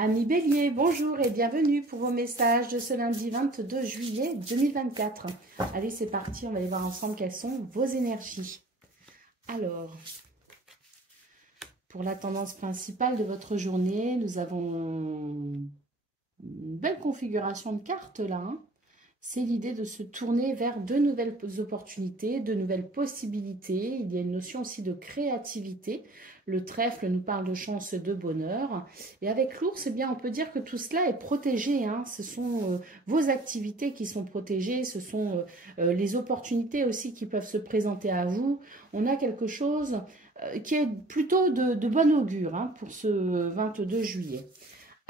Amis Bélier, bonjour et bienvenue pour vos messages de ce lundi 22 juillet 2024. Allez, c'est parti, on va aller voir ensemble quelles sont vos énergies. Alors, pour la tendance principale de votre journée, nous avons une belle configuration de cartes là. C'est l'idée de se tourner vers de nouvelles opportunités, de nouvelles possibilités. Il y a une notion aussi de créativité. Le trèfle nous parle de chance, de bonheur. Et avec l'ours, eh bien, on peut dire que tout cela est protégé. Ce sont vos activités qui sont protégées. Ce sont les opportunités aussi qui peuvent se présenter à vous. On a quelque chose qui est plutôt de bon augure pour ce 22 juillet.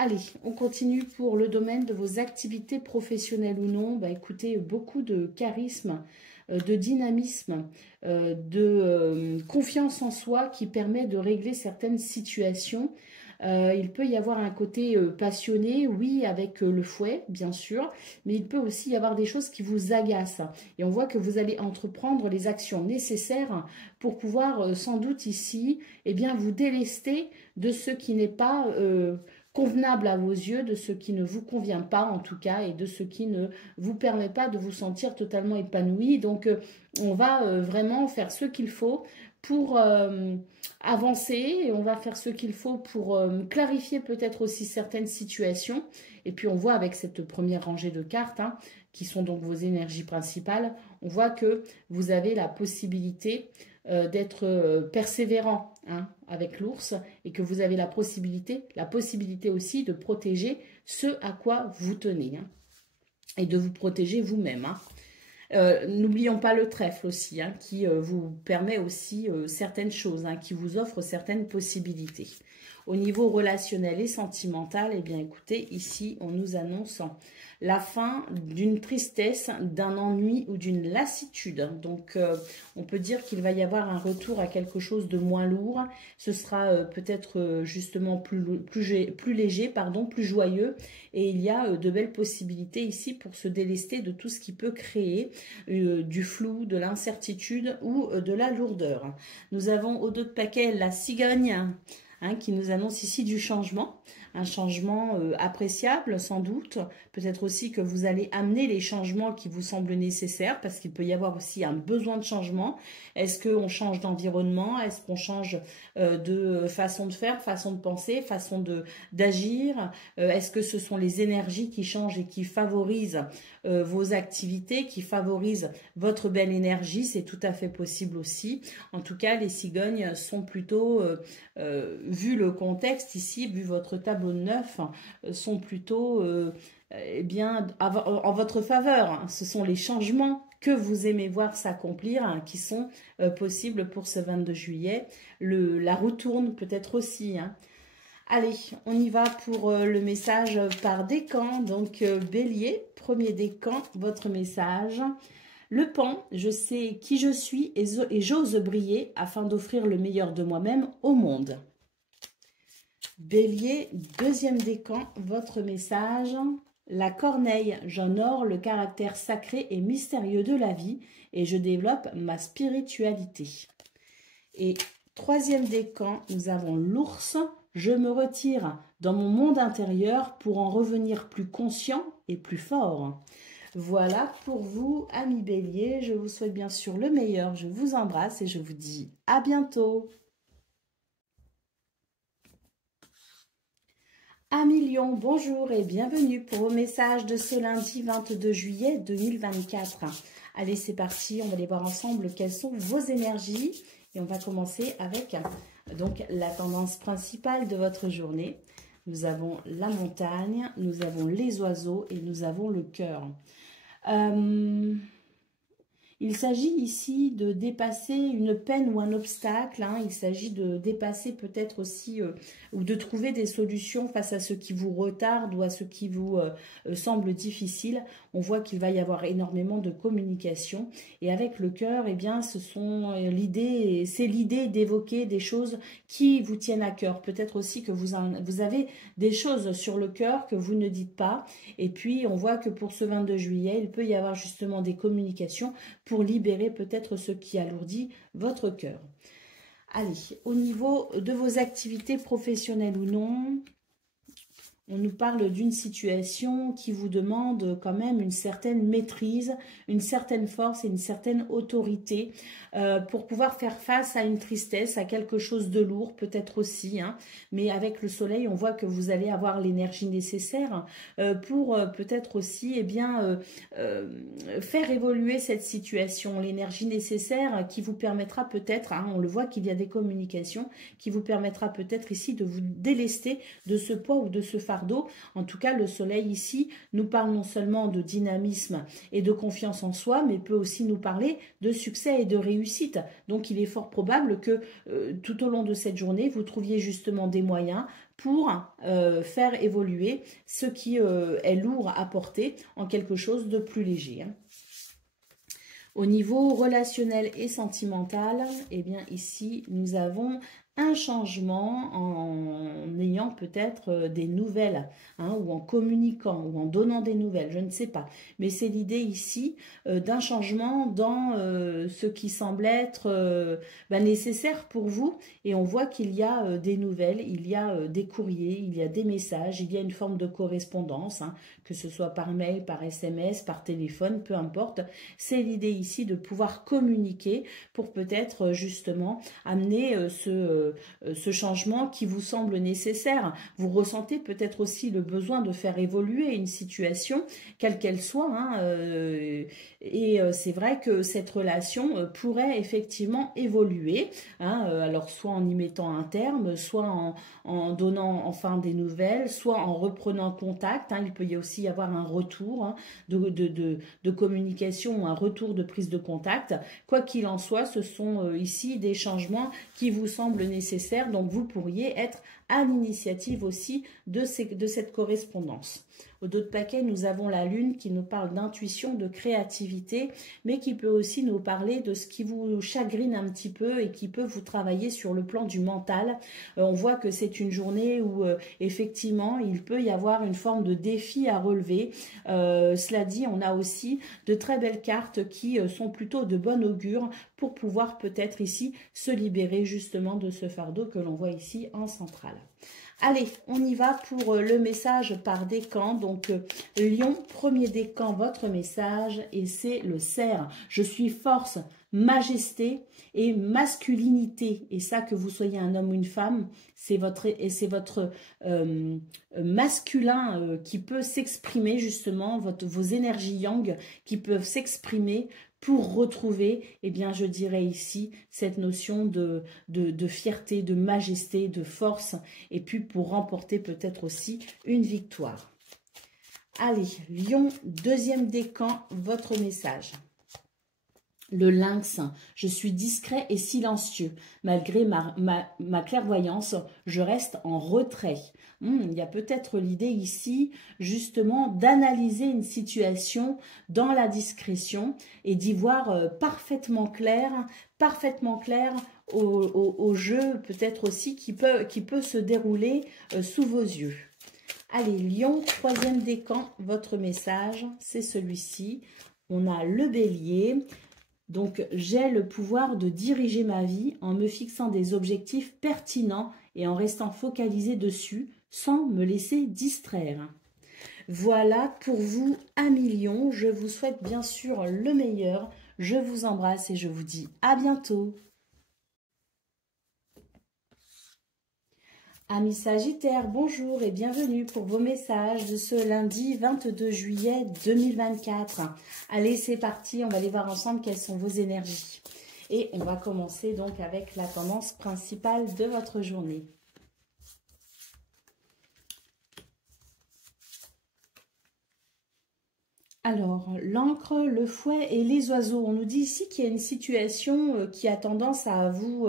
Allez, on continue pour le domaine de vos activités professionnelles ou non. Écoutez, beaucoup de charisme, de dynamisme, de confiance en soi qui permet de régler certaines situations. Il peut y avoir un côté passionné, oui, avec le fouet, bien sûr, mais il peut aussi y avoir des choses qui vous agacent. Et on voit que vous allez entreprendre les actions nécessaires pour pouvoir, sans doute ici, bien, vous délester de ce qui n'est pas convenable à vos yeux, de ce qui ne vous convient pas en tout cas, et de ce qui ne vous permet pas de vous sentir totalement épanoui. Donc, on va vraiment faire ce qu'il faut pour avancer, et on va faire ce qu'il faut pour clarifier peut-être aussi certaines situations. Et puis on voit avec cette première rangée de cartes, qui sont donc vos énergies principales, on voit que vous avez la possibilité d'être persévérant avec l'ours, et que vous avez la possibilité aussi de protéger ce à quoi vous tenez, et de vous protéger vous-même. N'oublions pas le trèfle aussi, qui vous permet aussi certaines choses, qui vous offre certaines possibilités. Au niveau relationnel et sentimental, eh bien écoutez, ici on nous annonce la fin d'une tristesse, d'un ennui ou d'une lassitude. Donc on peut dire qu'il va y avoir un retour à quelque chose de moins lourd. Ce sera peut-être justement plus léger, plus joyeux. Et il y a de belles possibilités ici pour se délester de tout ce qui peut créer du flou, de l'incertitude ou de la lourdeur. Nous avons au dos de paquet la cigogne, qui nous annonce ici du changement. Un changement appréciable sans doute. Peut-être aussi que vous allez amener les changements qui vous semblent nécessaires, parce qu'il peut y avoir aussi un besoin de changement. Est-ce qu'on change d'environnement? Est-ce qu'on change de façon de faire, façon de penser, façon d'agir? Est-ce que ce sont les énergies qui changent et qui favorisent vos activités, qui favorisent votre belle énergie? C'est tout à fait possible aussi. En tout cas, les cigognes sont plutôt, vu le contexte ici, vu votre tableau de 9, sont plutôt bien en votre faveur. Ce sont les changements que vous aimez voir s'accomplir qui sont possibles pour ce 22 juillet. La roue tourne peut-être aussi. Allez, on y va pour le message par décan. Donc, Bélier, premier décan, votre message. Le pan, je sais qui je suis et j'ose briller afin d'offrir le meilleur de moi-même au monde. Bélier, deuxième décan, votre message. La corneille, j'honore le caractère sacré et mystérieux de la vie et je développe ma spiritualité. Et troisième décan, nous avons l'ours. Je me retire dans mon monde intérieur pour en revenir plus conscient et plus fort. Voilà pour vous, amis Bélier. Je vous souhaite bien sûr le meilleur. Je vous embrasse et je vous dis à bientôt. Amis Lion, bonjour et bienvenue pour vos messages de ce lundi 22 juillet 2024. Allez, c'est parti. On va aller voir ensemble quelles sont vos énergies. Et on va commencer avec donc la tendance principale de votre journée. Nous avons la montagne, nous avons les oiseaux et nous avons le cœur. Il s'agit ici de dépasser une peine ou un obstacle. Il s'agit de dépasser peut-être aussi ou de trouver des solutions face à ce qui vous retarde ou à ce qui vous semble difficile. On voit qu'il va y avoir énormément de communication. Et avec le cœur, eh bien, c'est l'idée d'évoquer des choses qui vous tiennent à cœur. Peut-être aussi que vous avez des choses sur le cœur que vous ne dites pas. Et puis, on voit que pour ce 22 juillet, il peut y avoir justement des communications pour libérer peut-être ce qui alourdit votre cœur. Allez, au niveau de vos activités professionnelles ou non, On nous parle d'une situation qui vous demande quand même une certaine maîtrise, une certaine force et une certaine autorité pour pouvoir faire face à une tristesse, à quelque chose de lourd peut-être aussi. Hein. Mais avec le soleil, on voit que vous allez avoir l'énergie nécessaire pour peut-être aussi faire évoluer cette situation. L'énergie nécessaire qui vous permettra peut-être, hein, on le voit qu'il y a des communications, qui vous permettra peut-être ici de vous délester de ce poids ou de ce fardeau. En tout cas, le soleil ici nous parle non seulement de dynamisme et de confiance en soi, mais peut aussi nous parler de succès et de réussite. Donc, il est fort probable que tout au long de cette journée, vous trouviez justement des moyens pour faire évoluer ce qui est lourd à porter en quelque chose de plus léger. Hein. Au niveau relationnel et sentimental, eh bien ici, nous avons un changement en ayant peut-être des nouvelles, hein, ou en communiquant, ou en donnant des nouvelles, je ne sais pas. Mais c'est l'idée ici d'un changement dans ce qui semble être nécessaire pour vous. Et on voit qu'il y a des nouvelles, il y a des courriers, il y a des messages, il y a une forme de correspondance, hein, que ce soit par mail, par SMS, par téléphone, peu importe. C'est l'idée ici de pouvoir communiquer pour peut-être justement amener ce changement qui vous semble nécessaire. Vous ressentez peut-être aussi le besoin de faire évoluer une situation, quelle qu'elle soit, hein, et c'est vrai que cette relation pourrait effectivement évoluer, hein, alors soit en y mettant un terme, soit en donnant enfin des nouvelles, soit en reprenant contact, hein, il peut y aussi y avoir un retour, hein, de communication, un retour de prise de contact. Quoi qu'il en soit, ce sont ici des changements qui vous semblent nécessaires, donc vous pourriez être à l'initiative aussi de cette correspondance. Au dos de paquet, nous avons la lune qui nous parle d'intuition, de créativité, mais qui peut aussi nous parler de ce qui vous chagrine un petit peu et qui peut vous travailler sur le plan du mental. On voit que c'est une journée où effectivement, il peut y avoir une forme de défi à relever. Cela dit, on a aussi de très belles cartes qui sont plutôt de bon augure pour pouvoir peut-être ici se libérer justement de ce fardeau que l'on voit ici en centrale. Allez, on y va pour le message par décan. Donc, Lion, premier décan, votre message, et c'est le cerf. Je suis force, majesté et masculinité. Et ça, que vous soyez un homme ou une femme, c'est votre masculin qui peut s'exprimer justement, vos énergies yang qui peuvent s'exprimer pour retrouver, eh bien, je dirais ici, cette notion de fierté, de majesté, de force, et puis pour remporter peut-être aussi une victoire. Allez, Lion, deuxième décan, votre message. Le lynx, je suis discret et silencieux. Malgré ma clairvoyance, je reste en retrait. Il y a peut-être l'idée ici, justement, d'analyser une situation dans la discrétion et d'y voir parfaitement clair au jeu, peut-être aussi, qui peut se dérouler sous vos yeux. Allez, Lion, troisième décan, votre message, c'est celui-ci. On a le bélier. Donc, j'ai le pouvoir de diriger ma vie en me fixant des objectifs pertinents et en restant focalisé dessus sans me laisser distraire. Voilà pour vous, amis Lion. Je vous souhaite bien sûr le meilleur. Je vous embrasse et je vous dis à bientôt. Amis Sagittaires, bonjour et bienvenue pour vos messages de ce lundi 22 juillet 2024. Allez, c'est parti, on va aller voir ensemble quelles sont vos énergies. Et on va commencer donc avec la tendance principale de votre journée. Alors, l'encre, le fouet et les oiseaux. On nous dit ici qu'il y a une situation qui a tendance à vous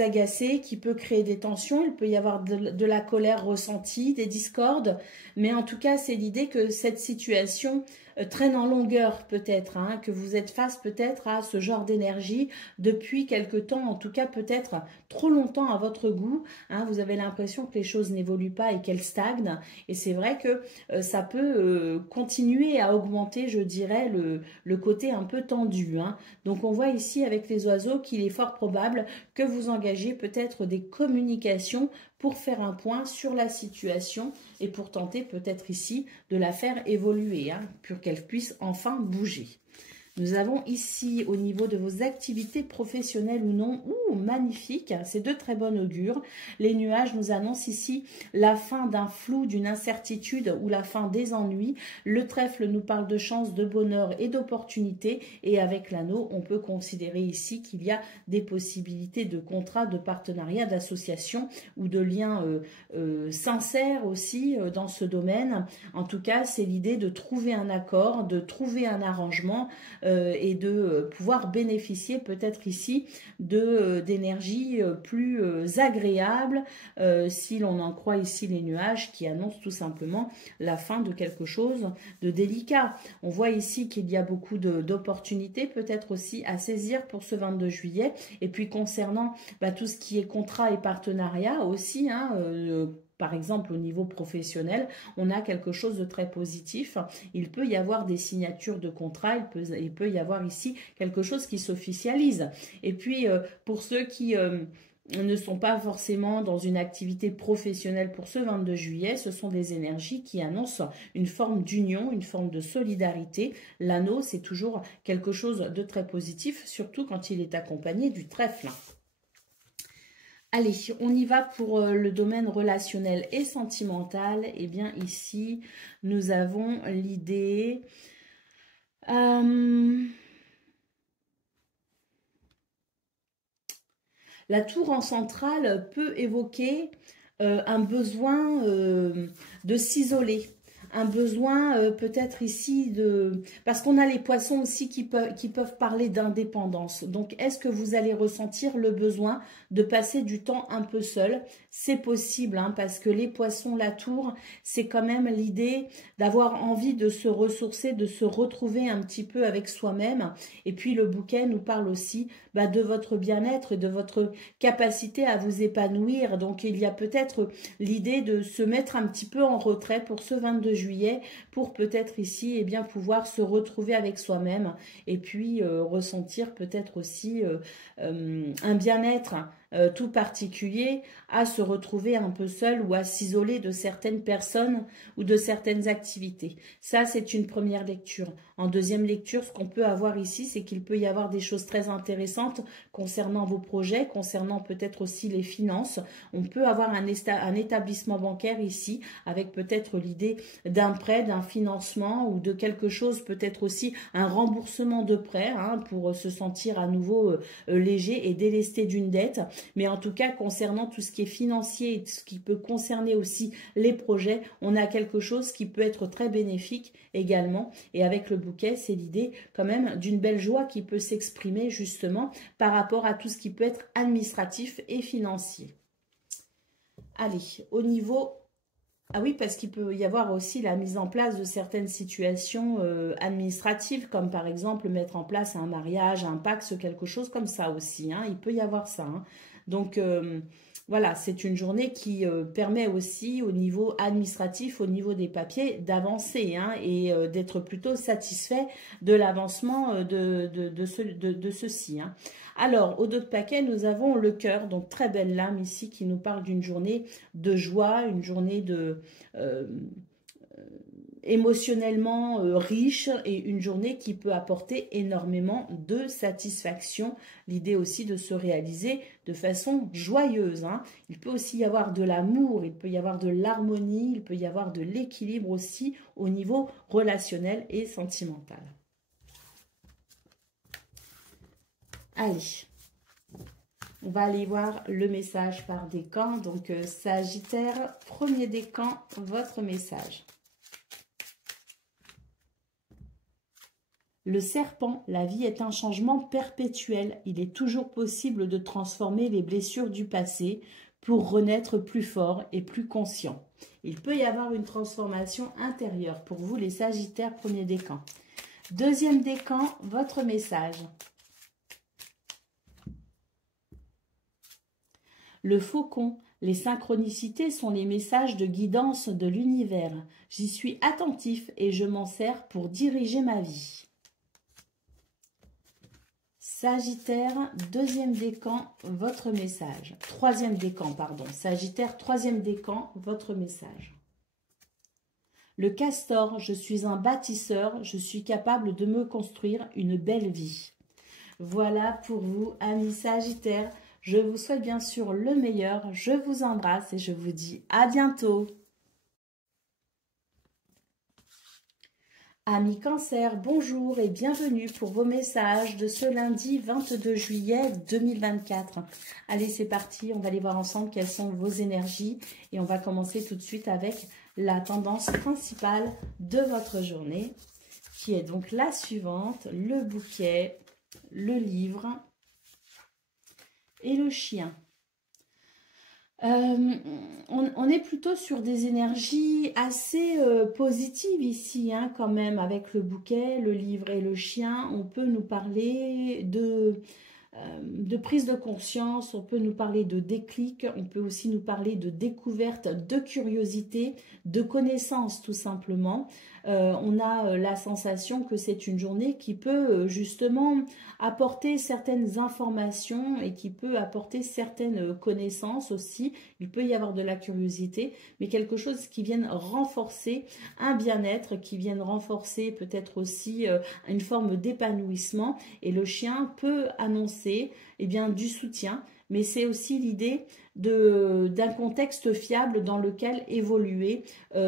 agacer, qui peut créer des tensions. Il peut y avoir de la colère ressentie, des discordes. Mais en tout cas, c'est l'idée que cette situation traîne en longueur peut-être, hein, que vous êtes face peut-être à ce genre d'énergie depuis quelque temps, en tout cas peut-être trop longtemps à votre goût. Hein, vous avez l'impression que les choses n'évoluent pas et qu'elles stagnent. Et c'est vrai que ça peut continuer à augmenter, je dirais, le côté un peu tendu. Hein. Donc on voit ici avec les oiseaux qu'il est fort probable que vous vous engager peut-être des communications pour faire un point sur la situation et pour tenter peut-être ici de la faire évoluer, hein, pour qu'elle puisse enfin bouger. Nous avons ici, au niveau de vos activités professionnelles ou non, magnifique, c'est de très bon augure. Les nuages nous annoncent ici la fin d'un flou, d'une incertitude ou la fin des ennuis. Le trèfle nous parle de chance, de bonheur et d'opportunités. Et avec l'anneau, on peut considérer ici qu'il y a des possibilités de contrats, de partenariats, d'associations ou de liens sincères aussi dans ce domaine. En tout cas, c'est l'idée de trouver un accord, de trouver un arrangement et de pouvoir bénéficier peut-être ici d'énergie plus agréable si l'on en croit ici les nuages qui annoncent tout simplement la fin de quelque chose de délicat. On voit ici qu'il y a beaucoup d'opportunités peut-être aussi à saisir pour ce 22 juillet. Et puis concernant tout ce qui est contrat et partenariat aussi, hein, par exemple, au niveau professionnel, on a quelque chose de très positif. Il peut y avoir des signatures de contrats, il peut y avoir ici quelque chose qui s'officialise. Et puis, pour ceux qui ne sont pas forcément dans une activité professionnelle pour ce 22 juillet, ce sont des énergies qui annoncent une forme d'union, une forme de solidarité. L'anneau, c'est toujours quelque chose de très positif, surtout quand il est accompagné du trèfle. Allez, on y va pour le domaine relationnel et sentimental. Eh bien, ici, nous avons l'idée... La tour en centrale peut évoquer un besoin de s'isoler. Un besoin peut-être ici de... Parce qu'on a les poissons aussi qui peuvent parler d'indépendance. Donc, est-ce que vous allez ressentir le besoin de passer du temps un peu seul? C'est possible, hein, parce que les poissons, la tour, c'est quand même l'idée d'avoir envie de se ressourcer, de se retrouver un petit peu avec soi-même. Et puis, le bouquet nous parle aussi de votre bien-être et de votre capacité à vous épanouir. Donc, il y a peut-être l'idée de se mettre un petit peu en retrait pour ce 22 juillet, pour peut-être ici pouvoir se retrouver avec soi-même et puis ressentir peut-être aussi un bien-être tout particulier, à se retrouver un peu seul ou à s'isoler de certaines personnes ou de certaines activités. Ça, c'est une première lecture. En deuxième lecture, ce qu'on peut avoir ici, c'est qu'il peut y avoir des choses très intéressantes concernant vos projets, concernant peut-être aussi les finances. On peut avoir un établissement bancaire ici, avec peut-être l'idée d'un prêt, d'un financement ou de quelque chose, peut-être aussi un remboursement de prêt, hein, pour se sentir à nouveau léger et délesté d'une dette. Mais en tout cas, concernant tout ce qui est financier et ce qui peut concerner aussi les projets, on a quelque chose qui peut être très bénéfique également. Et avec le bouquet, c'est l'idée quand même d'une belle joie qui peut s'exprimer justement par rapport à tout ce qui peut être administratif et financier. Allez, au niveau... Ah oui, parce qu'il peut y avoir aussi la mise en place de certaines situations administratives, comme par exemple mettre en place un mariage, un Pacs, quelque chose comme ça aussi, hein. Il peut y avoir ça, hein. Donc, voilà, c'est une journée qui permet aussi au niveau administratif, au niveau des papiers, d'avancer, hein, et d'être plutôt satisfait de l'avancement de ceci, hein. Alors, au dos de paquet, nous avons le cœur, donc très belle lame ici qui nous parle d'une journée de joie, une journée de... émotionnellement riche et une journée qui peut apporter énormément de satisfaction. L'idée aussi de se réaliser de façon joyeuse, hein. Il peut aussi y avoir de l'amour, il peut y avoir de l'harmonie, il peut y avoir de l'équilibre aussi au niveau relationnel et sentimental. Allez, on va aller voir le message par décan. Donc, Sagittaire, premier décan, votre message. Le serpent, la vie est un changement perpétuel. Il est toujours possible de transformer les blessures du passé pour renaître plus fort et plus conscient. Il peut y avoir une transformation intérieure pour vous, les Sagittaires, premier décan. Deuxième décan, votre message. Le faucon, les synchronicités sont les messages de guidance de l'univers. J'y suis attentif et je m'en sers pour diriger ma vie. Sagittaire, deuxième décan, votre message. Troisième décan, pardon. Sagittaire, troisième décan, votre message. Le castor, je suis un bâtisseur, je suis capable de me construire une belle vie. Voilà pour vous, amis Sagittaires. Je vous souhaite bien sûr le meilleur. Je vous embrasse et je vous dis à bientôt. Amis Cancer, bonjour et bienvenue pour vos messages de ce lundi 22 juillet 2024. Allez, c'est parti, on va aller voir ensemble quelles sont vos énergies et on va commencer tout de suite avec la tendance principale de votre journée qui est donc la suivante, le bouquet, le livre et le chien. On est plutôt sur des énergies assez positives ici, hein, quand même, avec le bouquet, le livre et le chien. On peut nous parler de prise de conscience, on peut nous parler de déclic, on peut aussi nous parler de découverte, de curiosité, de connaissance tout simplement. On a la sensation que c'est une journée qui peut justement apporter certaines informations et qui peut apporter certaines connaissances aussi. Il peut y avoir de la curiosité, mais quelque chose qui vienne renforcer un bien-être, qui vienne renforcer peut-être aussi une forme d'épanouissement. Et le chien peut annoncer du soutien, mais c'est aussi l'idée d'un contexte fiable dans lequel évoluer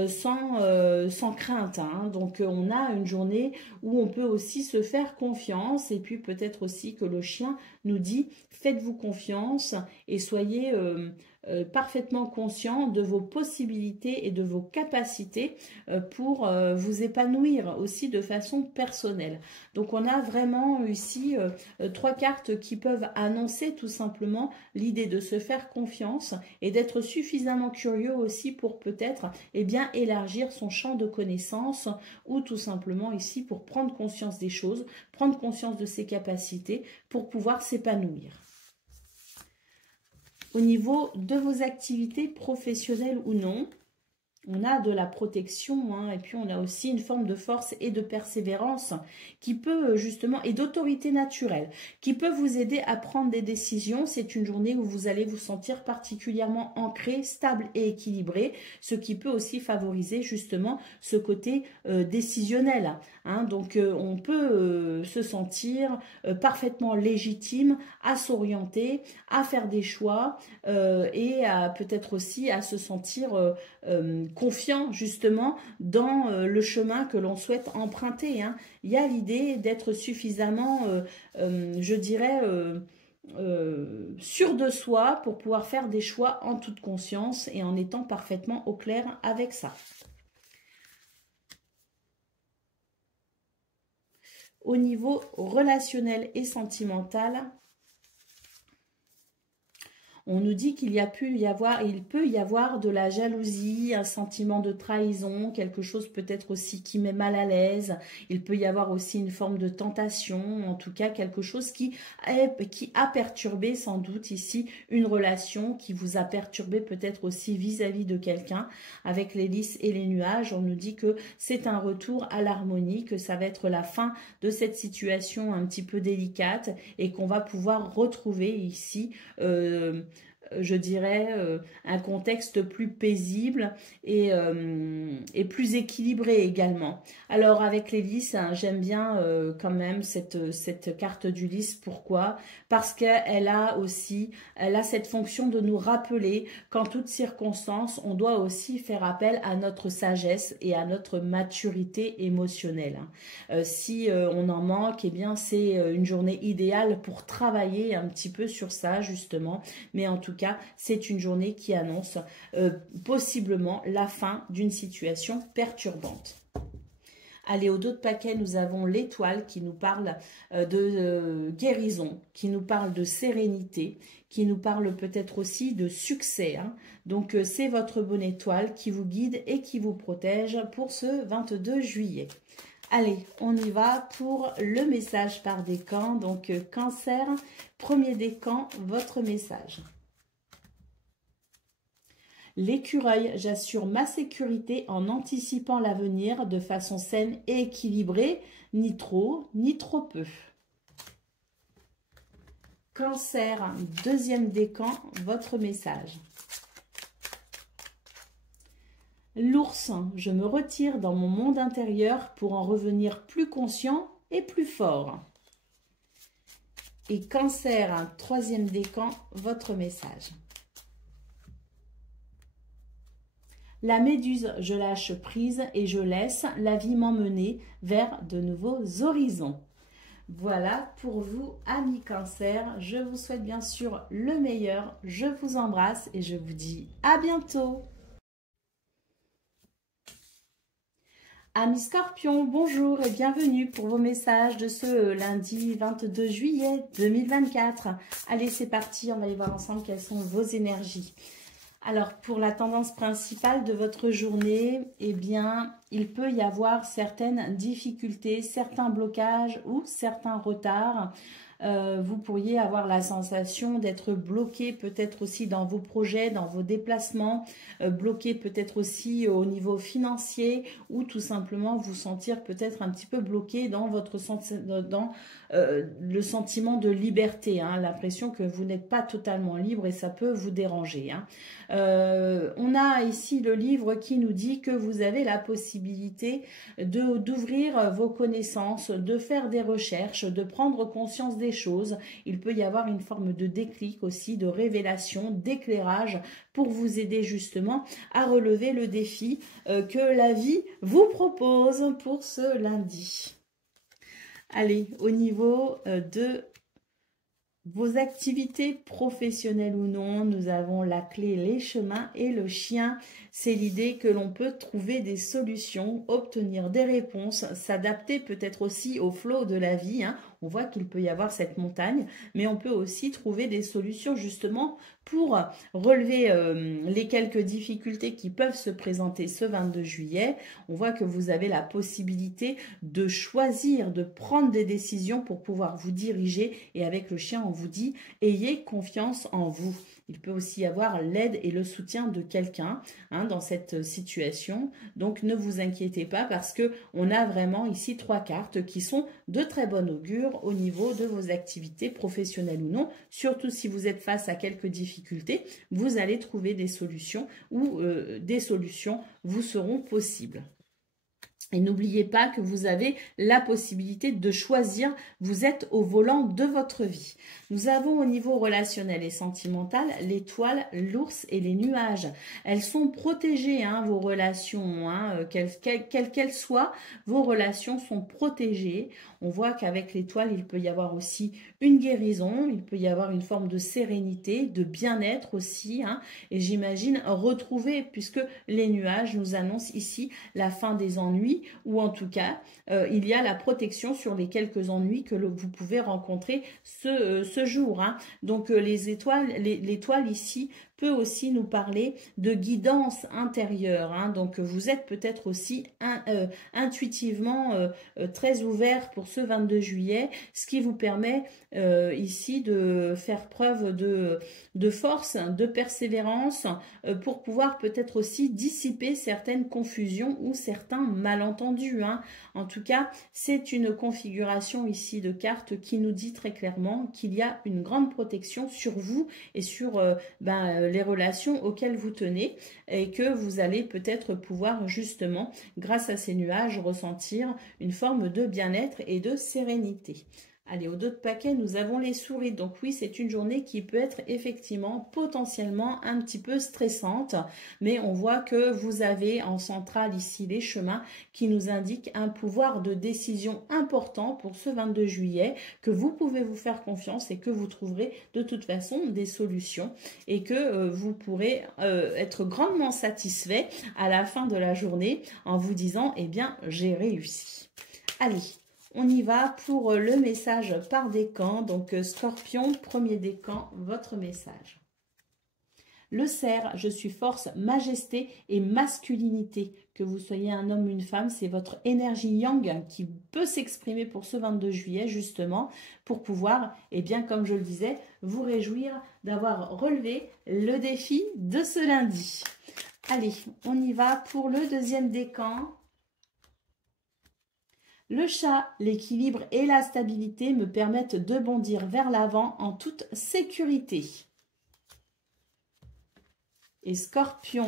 sans crainte, hein. Donc on a une journée où on peut aussi se faire confiance et puis peut-être aussi que le chien nous dit faites-vous confiance et soyez parfaitement conscient de vos possibilités et de vos capacités pour vous épanouir aussi de façon personnelle. Donc on a vraiment ici trois cartes qui peuvent annoncer tout simplement l'idée de se faire confiance et d'être suffisamment curieux aussi pour peut-être élargir son champ de connaissances ou tout simplement ici pour prendre conscience des choses, prendre conscience de ses capacités pour pouvoir s'épanouir. Au niveau de vos activités professionnelles ou non, on a de la protection, hein, et puis on a aussi une forme de force et de persévérance qui peut justement, et d'autorité naturelle, qui peut vous aider à prendre des décisions. C'est une journée où vous allez vous sentir particulièrement ancré, stable et équilibré, ce qui peut aussi favoriser justement ce côté décisionnel, hein. Donc on peut se sentir parfaitement légitime à s'orienter, à faire des choix et peut-être aussi à se sentir confiant justement dans le chemin que l'on souhaite emprunter, hein. Il y a l'idée d'être suffisamment, je dirais, sûr de soi pour pouvoir faire des choix en toute conscience et en étant parfaitement au clair avec ça. Au niveau relationnel et sentimental, on nous dit qu'il peut y avoir de la jalousie, un sentiment de trahison, quelque chose peut-être aussi qui met mal à l'aise. Il peut y avoir aussi une forme de tentation, en tout cas quelque chose qui a perturbé sans doute ici une relation, qui vous a perturbé peut-être aussi vis-à-vis de quelqu'un. Avec les lys et les nuages, on nous dit que c'est un retour à l'harmonie, que ça va être la fin de cette situation un petit peu délicate et qu'on va pouvoir retrouver ici je dirais, un contexte plus paisible et plus équilibré également. Alors avec les lys, hein, j'aime bien quand même cette carte du lys. Pourquoi? Parce qu'elle a cette fonction de nous rappeler qu'en toutes circonstances, on doit aussi faire appel à notre sagesse et à notre maturité émotionnelle, hein. Si on en manque, eh bien c'est une journée idéale pour travailler un petit peu sur ça justement, mais en tout cas, c'est une journée qui annonce possiblement la fin d'une situation perturbante. Allez, au dos de paquet, nous avons l'étoile qui nous parle de guérison, qui nous parle de sérénité, qui nous parle peut-être aussi de succès, hein. Donc, c'est votre bonne étoile qui vous guide et qui vous protège pour ce 22 juillet. Allez, on y va pour le message par décan. Donc, Cancer, premier décan, votre message. L'écureuil, j'assure ma sécurité en anticipant l'avenir de façon saine et équilibrée, ni trop peu. Cancer, deuxième décan, votre message. L'ours, je me retire dans mon monde intérieur pour en revenir plus conscient et plus fort. Et Cancer, troisième décan, votre message. La méduse, je lâche prise et je laisse la vie m'emmener vers de nouveaux horizons. Voilà pour vous, amis Cancer. Je vous souhaite bien sûr le meilleur. Je vous embrasse et je vous dis à bientôt. Amis Scorpions, bonjour et bienvenue pour vos messages de ce lundi 22 juillet 2024. Allez, c'est parti, on va aller voir ensemble quelles sont vos énergies. Alors, pour la tendance principale de votre journée, eh bien, il peut y avoir certaines difficultés, certains blocages ou certains retards. Vous pourriez avoir la sensation d'être bloqué peut-être aussi dans vos projets, dans vos déplacements, bloqué peut-être aussi au niveau financier ou tout simplement vous sentir peut-être un petit peu bloqué dans votre le sentiment de liberté, hein, l'impression que vous n'êtes pas totalement libre et ça peut vous déranger. Hein. On a ici le livre qui nous dit que vous avez la possibilité d'ouvrir vos connaissances, de faire des recherches, de prendre conscience des choses. Il peut y avoir une forme de déclic aussi, de révélation, d'éclairage pour vous aider justement à relever le défi que la vie vous propose pour ce lundi. Allez, au niveau de vos activités professionnelles ou non, nous avons la clé, les chemins et le chien. C'est l'idée que l'on peut trouver des solutions, obtenir des réponses, s'adapter peut-être aussi au flot de la vie. Hein. On voit qu'il peut y avoir cette montagne, mais on peut aussi trouver des solutions justement pour relever les quelques difficultés qui peuvent se présenter ce 22 juillet. On voit que vous avez la possibilité de choisir, de prendre des décisions pour pouvoir vous diriger. Et avec le chien, on vous dit « Ayez confiance en vous ». Il peut aussi y avoir l'aide et le soutien de quelqu'un hein, dans cette situation. Donc, ne vous inquiétez pas parce qu'on a vraiment ici 3 cartes qui sont de très bon augure au niveau de vos activités professionnelles ou non. Surtout si vous êtes face à quelques difficultés, vous allez trouver des solutions ou des solutions vous seront possibles. Et n'oubliez pas que vous avez la possibilité de choisir, vous êtes au volant de votre vie. Nous avons au niveau relationnel et sentimental l'étoile, l'ours et les nuages. Elles sont protégées, hein, vos relations, hein, quelles qu'elles soient, vos relations sont protégées. On voit qu'avec l'étoile, il peut y avoir aussi une guérison, il peut y avoir une forme de sérénité, de bien-être aussi. Hein, et j'imagine retrouver, puisque les nuages nous annoncent ici la fin des ennuis, ou en tout cas, il y a la protection sur les quelques ennuis que vous pouvez rencontrer ce jour. Hein. Donc, l'étoile ici peut aussi nous parler de guidance intérieure. Hein. Donc, vous êtes peut-être aussi intuitivement très ouvert pour ce 22 juillet, ce qui vous permet ici de faire preuve de force, de persévérance pour pouvoir peut-être aussi dissiper certaines confusions ou certains malentendus. Hein. En tout cas, c'est une configuration ici de cartes qui nous dit très clairement qu'il y a une grande protection sur vous et sur les relations auxquelles vous tenez et que vous allez peut-être pouvoir justement, grâce à ces nuages, ressentir une forme de bien-être et de sérénité. Allez, au dos de paquet, nous avons les souris. Donc oui, c'est une journée qui peut être effectivement potentiellement un petit peu stressante. Mais on voit que vous avez en centrale ici les chemins qui nous indiquent un pouvoir de décision important pour ce 22 juillet, que vous pouvez vous faire confiance et que vous trouverez de toute façon des solutions et que vous pourrez être grandement satisfait à la fin de la journée en vous disant « Eh bien, j'ai réussi ». Allez. On y va pour le message par décan. Donc, Scorpion, premier décan, votre message. Le cerf, je suis force, majesté et masculinité. Que vous soyez un homme ou une femme, c'est votre énergie yang qui peut s'exprimer pour ce 22 juillet, justement, pour pouvoir, eh bien, comme je le disais, vous réjouir d'avoir relevé le défi de ce lundi. Allez, on y va pour le deuxième décan. Le chat, l'équilibre et la stabilité me permettent de bondir vers l'avant en toute sécurité. Et Scorpion,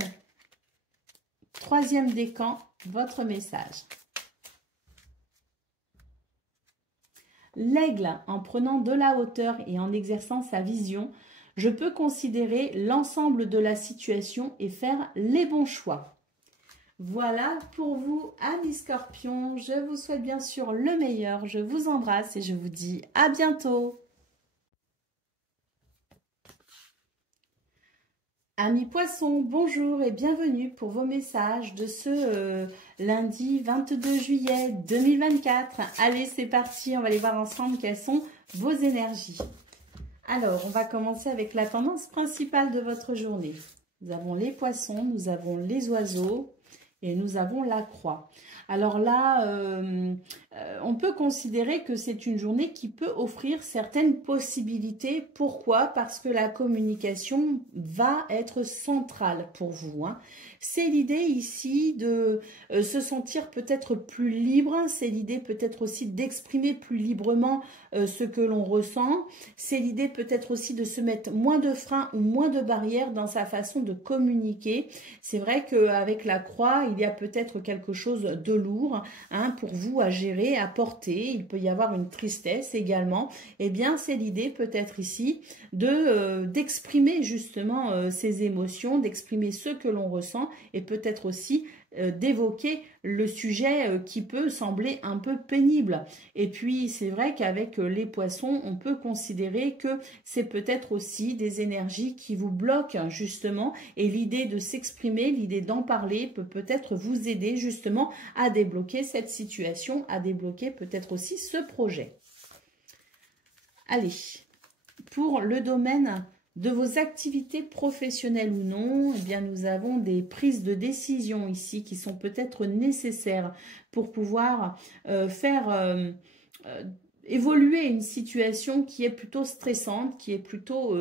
troisième décan, votre message. L'aigle, en prenant de la hauteur et en exerçant sa vision, je peux considérer l'ensemble de la situation et faire les bons choix. Voilà pour vous, amis Scorpions. Je vous souhaite bien sûr le meilleur. Je vous embrasse et je vous dis à bientôt. Amis Poissons, bonjour et bienvenue pour vos messages de ce lundi 22 juillet 2024. Allez, c'est parti, on va aller voir ensemble quelles sont vos énergies. Alors, on va commencer avec la tendance principale de votre journée. Nous avons les poissons, nous avons les oiseaux et nous avons la croix. Alors là, on peut considérer que c'est une journée qui peut offrir certaines possibilités. Pourquoi? Parce que la communication va être centrale pour vous, hein. C'est l'idée ici de se sentir peut-être plus libre. C'est l'idée peut-être aussi d'exprimer plus librement ce que l'on ressent. C'est l'idée peut-être aussi de se mettre moins de freins ou moins de barrières dans sa façon de communiquer. C'est vrai qu'avec la croix, il y a peut-être quelque chose de lourd, hein, pour vous à gérer, à porter. Il peut y avoir une tristesse également. Eh bien, c'est l'idée peut-être ici d'exprimer justement ces émotions, d'exprimer ce que l'on ressent et peut-être aussi d'évoquer le sujet qui peut sembler un peu pénible. Et puis, c'est vrai qu'avec les poissons, on peut considérer que c'est peut-être aussi des énergies qui vous bloquent justement, et l'idée de s'exprimer, l'idée d'en parler peut peut-être vous aider justement à débloquer cette situation, à débloquer peut-être aussi ce projet. Allez, pour le domaine de vos activités professionnelles ou non, eh bien nous avons des prises de décision ici qui sont peut-être nécessaires pour pouvoir faire évoluer une situation qui est plutôt stressante, qui est plutôt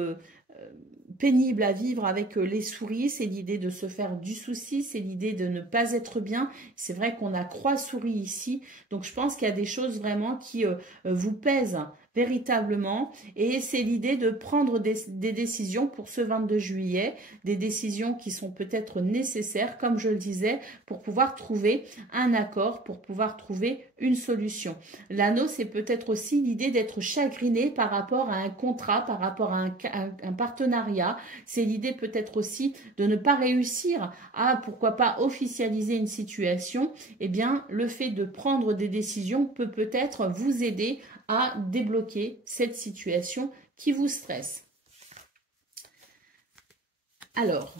pénible à vivre avec les souris. C'est l'idée de se faire du souci, c'est l'idée de ne pas être bien. C'est vrai qu'on a croix-souris ici, donc je pense qu'il y a des choses vraiment qui vous pèsent véritablement, et c'est l'idée de prendre des décisions pour ce 22 juillet, des décisions qui sont peut-être nécessaires, comme je le disais, pour pouvoir trouver un accord, pour pouvoir trouver une solution. L'anneau, c'est peut-être aussi l'idée d'être chagriné par rapport à un contrat, par rapport à un partenariat. C'est l'idée peut-être aussi de ne pas réussir à, pourquoi pas, officialiser une situation. Eh bien, le fait de prendre des décisions peut peut-être vous aider à débloquer cette situation qui vous stresse. Alors,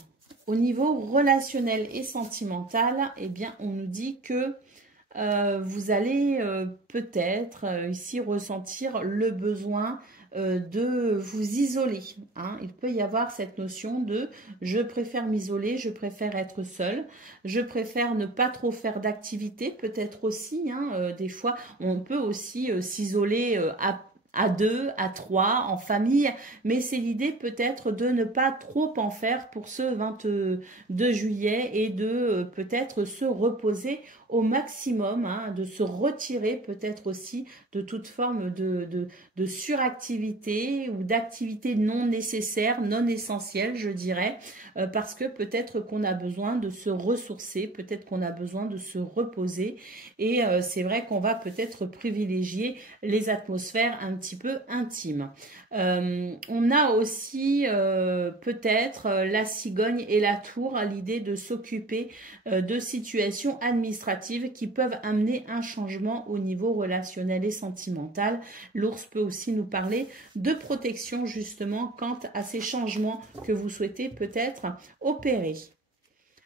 au niveau relationnel et sentimental, eh bien, on nous dit que vous allez peut-être ici ressentir le besoin de vous isoler, hein. Il peut y avoir cette notion de je préfère m'isoler, je préfère être seule, je préfère ne pas trop faire d'activité, peut-être aussi, hein, des fois on peut aussi s'isoler à deux, à trois, en famille, mais c'est l'idée peut-être de ne pas trop en faire pour ce 22 juillet et de peut-être se reposer au maximum, hein, de se retirer peut-être aussi de toute forme de suractivité ou d'activité non nécessaire, non essentielle, je dirais, parce que peut-être qu'on a besoin de se ressourcer, peut-être qu'on a besoin de se reposer, et c'est vrai qu'on va peut-être privilégier les atmosphères un petit peu intimes. On a aussi peut-être la cigogne et la tour, l'idée de s'occuper de situations administratives qui peuvent amener un changement au niveau relationnel et sentimental. L'ours peut aussi nous parler de protection justement quant à ces changements que vous souhaitez peut-être opérer.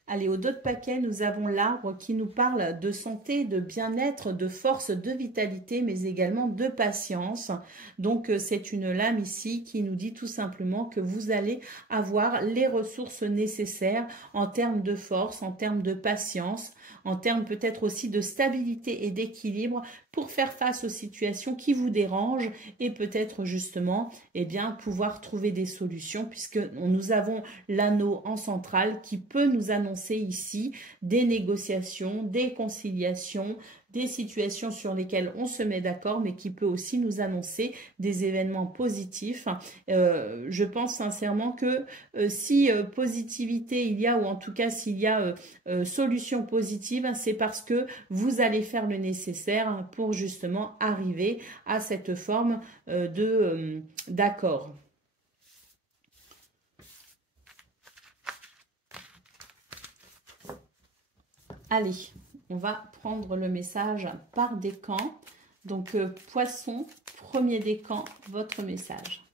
Allez, au dos de paquet, nous avons l'arbre qui nous parle de santé, de bien-être, de force, de vitalité, mais également de patience. Donc, c'est une lame ici qui nous dit tout simplement que vous allez avoir les ressources nécessaires en termes de force, en termes de patience, en termes peut-être aussi de stabilité et d'équilibre pour faire face aux situations qui vous dérangent et peut-être justement, eh bien, pouvoir trouver des solutions, puisque nous avons l'anneau en centrale qui peut nous annoncer annoncer ici des négociations, des conciliations, des situations sur lesquelles on se met d'accord, mais qui peut aussi nous annoncer des événements positifs. Je pense sincèrement que si positivité il y a, ou en tout cas s'il y a solution positive, c'est parce que vous allez faire le nécessaire pour justement arriver à cette forme d'accord. Allez, on va prendre le message par décan. Donc, Poisson, premier décan, votre message.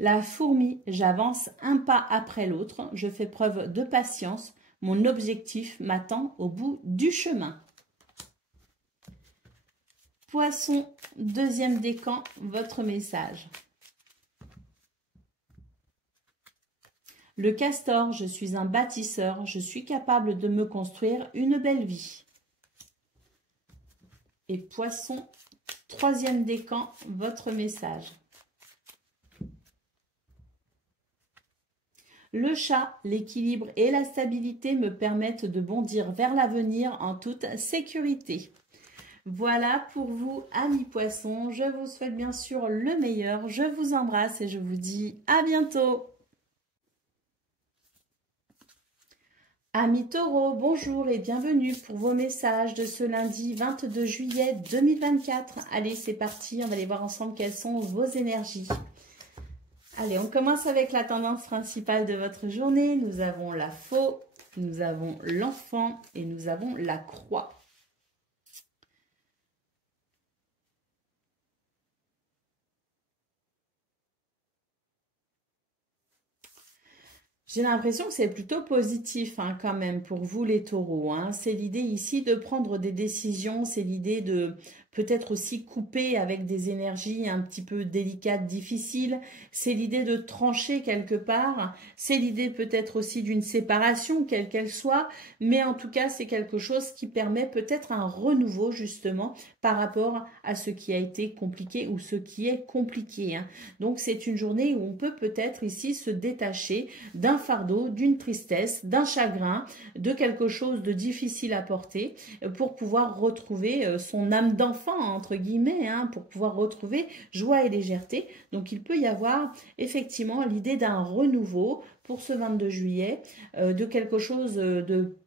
La fourmi, j'avance un pas après l'autre. Je fais preuve de patience. Mon objectif m'attend au bout du chemin. Poisson, deuxième décan, votre message. Le castor, je suis un bâtisseur, je suis capable de me construire une belle vie. Et Poisson, troisième décan, votre message. Le chat, l'équilibre et la stabilité me permettent de bondir vers l'avenir en toute sécurité. Voilà pour vous, amis poissons. Je vous souhaite bien sûr le meilleur. Je vous embrasse et je vous dis à bientôt. Amis taureaux, bonjour et bienvenue pour vos messages de ce lundi 22 juillet 2024. Allez, c'est parti, on va aller voir ensemble quelles sont vos énergies. Allez, on commence avec la tendance principale de votre journée. Nous avons la faux, nous avons l'enfant et nous avons la croix. J'ai l'impression que c'est plutôt positif quand même pour vous les taureaux. C'est l'idée ici de prendre des décisions, c'est l'idée de peut-être aussi couper avec des énergies un petit peu délicates, difficiles. C'est l'idée de trancher quelque part. C'est l'idée peut-être aussi d'une séparation, quelle qu'elle soit. Mais en tout cas, c'est quelque chose qui permet peut-être un renouveau justement par rapport à ce qui a été compliqué ou ce qui est compliqué. Donc, c'est une journée où on peut peut-être ici se détacher d'un fardeau, d'une tristesse, d'un chagrin, de quelque chose de difficile à porter pour pouvoir retrouver son âme d'enfant entre guillemets, pour pouvoir retrouver joie et légèreté. Donc il peut y avoir effectivement l'idée d'un renouveau pour ce 22 juillet, de quelque chose de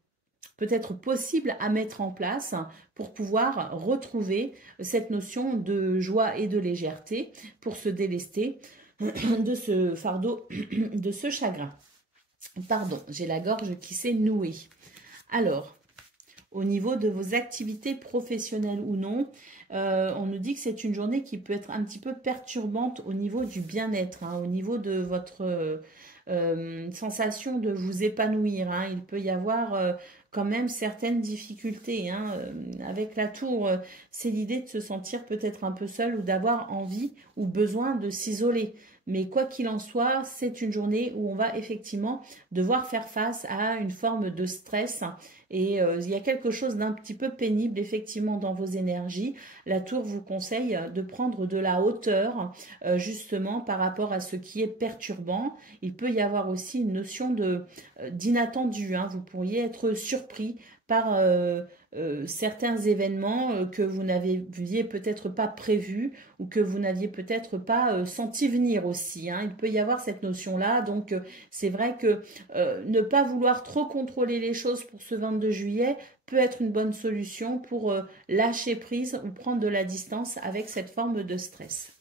peut-être possible à mettre en place pour pouvoir retrouver cette notion de joie et de légèreté pour se délester de ce fardeau, de ce chagrin. Pardon, j'ai la gorge qui s'est nouée. Alors, au niveau de vos activités professionnelles ou non, on nous dit que c'est une journée qui peut être un petit peu perturbante au niveau du bien-être, au niveau de votre sensation de vous épanouir. Il peut y avoir quand même certaines difficultés. Avec la tour, c'est l'idée de se sentir peut-être un peu seul ou d'avoir envie ou besoin de s'isoler. Mais quoi qu'il en soit, c'est une journée où on va effectivement devoir faire face à une forme de stress. Et il y a quelque chose d'un petit peu pénible effectivement dans vos énergies. La tour vous conseille de prendre de la hauteur justement par rapport à ce qui est perturbant. Il peut y avoir aussi une notion d'inattendu. Vous pourriez être surpris par certains événements que vous n'aviez peut-être pas prévus ou que vous n'aviez peut-être pas senti venir aussi. Il peut y avoir cette notion-là. Donc, c'est vrai que ne pas vouloir trop contrôler les choses pour ce 22 juillet peut être une bonne solution pour lâcher prise ou prendre de la distance avec cette forme de stress.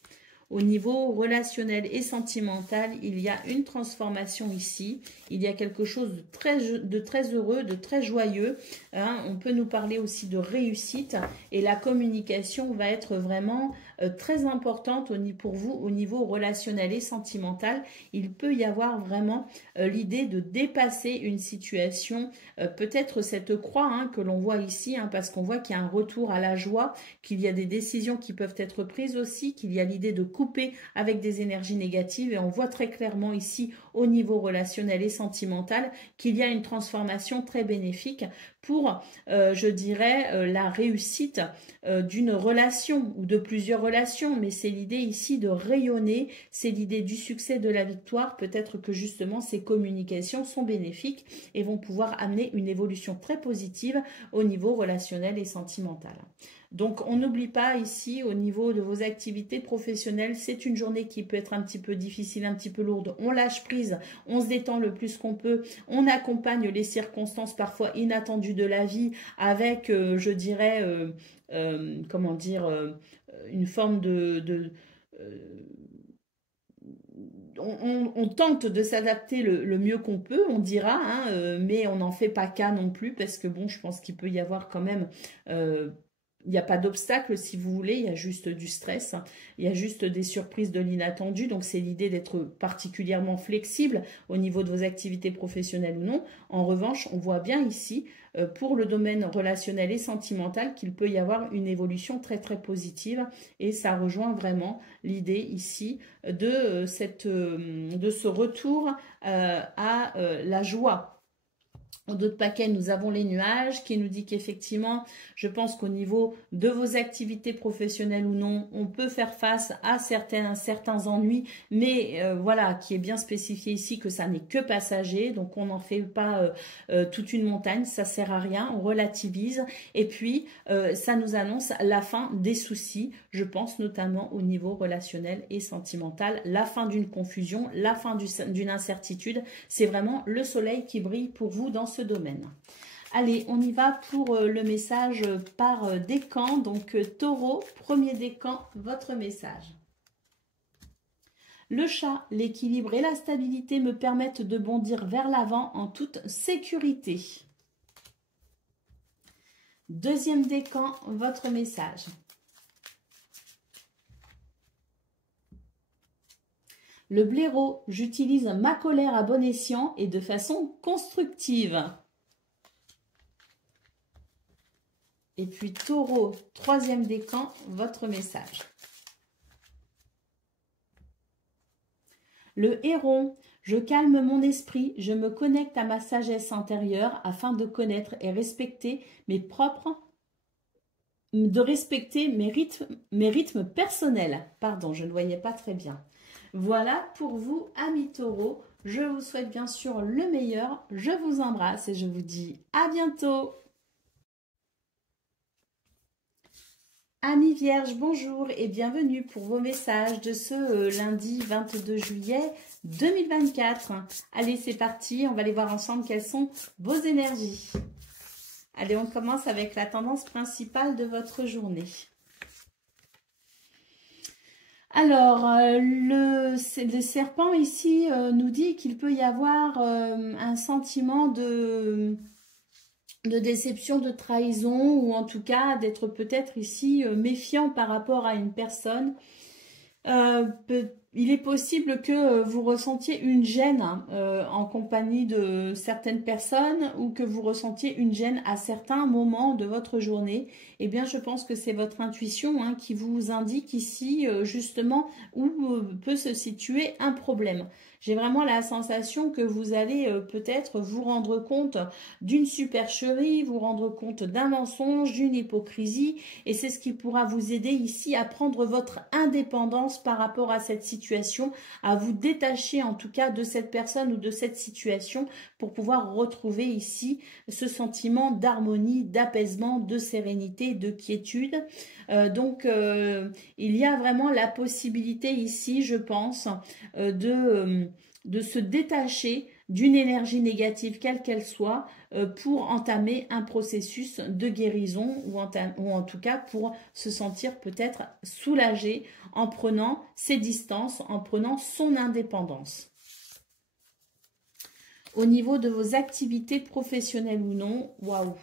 Au niveau relationnel et sentimental, il y a une transformation ici. Il y a quelque chose de très heureux, de très joyeux. On peut nous parler aussi de réussite. Et la communication va être vraiment très importante pour vous au niveau relationnel et sentimental. Il peut y avoir vraiment l'idée de dépasser une situation. Peut-être cette croix que l'on voit ici, parce qu'on voit qu'il y a un retour à la joie, qu'il y a des décisions qui peuvent être prises aussi, qu'il y a l'idée de couper avec des énergies négatives et on voit très clairement ici au niveau relationnel et sentimental qu'il y a une transformation très bénéfique pour, je dirais, la réussite d'une relation ou de plusieurs relation, mais c'est l'idée ici de rayonner, c'est l'idée du succès, de la victoire. Peut-être que justement ces communications sont bénéfiques et vont pouvoir amener une évolution très positive au niveau relationnel et sentimental. Donc, on n'oublie pas ici, au niveau de vos activités professionnelles, c'est une journée qui peut être un petit peu difficile, un petit peu lourde. On lâche prise, on se détend le plus qu'on peut, on accompagne les circonstances parfois inattendues de la vie avec, je dirais, comment dire, une forme on tente de s'adapter le mieux qu'on peut, on dira, hein, mais on n'en fait pas cas non plus parce que bon, je pense qu'il peut y avoir quand même... il n'y a pas d'obstacle si vous voulez, il y a juste du stress, il y a juste des surprises de l'inattendu. Donc c'est l'idée d'être particulièrement flexible au niveau de vos activités professionnelles ou non. En revanche, on voit bien ici, pour le domaine relationnel et sentimental, qu'il peut y avoir une évolution très très positive. Et ça rejoint vraiment l'idée ici de ce retour à la joie. En d'autres paquets, nous avons les nuages qui nous dit qu'effectivement, je pense qu'au niveau de vos activités professionnelles ou non, on peut faire face à certains ennuis, mais voilà, qui est bien spécifié ici que ça n'est que passager, donc on n'en fait pas toute une montagne, ça sert à rien, on relativise, et puis ça nous annonce la fin des soucis, je pense notamment au niveau relationnel et sentimental, la fin d'une confusion, la fin d'une incertitude, c'est vraiment le soleil qui brille pour vous dans ce domaine. Allez, on y va pour le message par décan. Donc, taureau, premier décan, votre message. Le chat, l'équilibre et la stabilité me permettent de bondir vers l'avant en toute sécurité. Deuxième décan, votre message. Le blaireau, j'utilise ma colère à bon escient et de façon constructive. Et puis taureau, troisième décan, votre message. Le héron, je calme mon esprit, je me connecte à ma sagesse intérieure afin de connaître et respecter mes rythmes personnels. Pardon, je ne voyais pas très bien. Voilà pour vous, amis taureaux. Je vous souhaite bien sûr le meilleur. Je vous embrasse et je vous dis à bientôt. Amis vierges, bonjour et bienvenue pour vos messages de ce lundi 22 juillet 2024. Allez, c'est parti. On va aller voir ensemble quelles sont vos énergies. Allez, on commence avec la tendance principale de votre journée. Alors, le serpent ici nous dit qu'il peut y avoir un sentiment de déception, de trahison, ou en tout cas d'être peut-être ici méfiant par rapport à une personne. Il est possible que vous ressentiez une gêne en compagnie de certaines personnes ou que vous ressentiez une gêne à certains moments de votre journée. Eh bien, je pense que c'est votre intuition qui vous indique ici justement où peut se situer un problème. J'ai vraiment la sensation que vous allez peut-être vous rendre compte d'une supercherie, vous rendre compte d'un mensonge, d'une hypocrisie, et c'est ce qui pourra vous aider ici à prendre votre indépendance par rapport à cette situation, à vous détacher en tout cas de cette personne ou de cette situation pour pouvoir retrouver ici ce sentiment d'harmonie, d'apaisement, de sérénité, de quiétude. Donc, il y a vraiment la possibilité ici, je pense, de se détacher d'une énergie négative, quelle qu'elle soit, pour entamer un processus de guérison ou en tout cas pour se sentir peut-être soulagé en prenant ses distances, en prenant son indépendance. Au niveau de vos activités professionnelles ou non, waouh!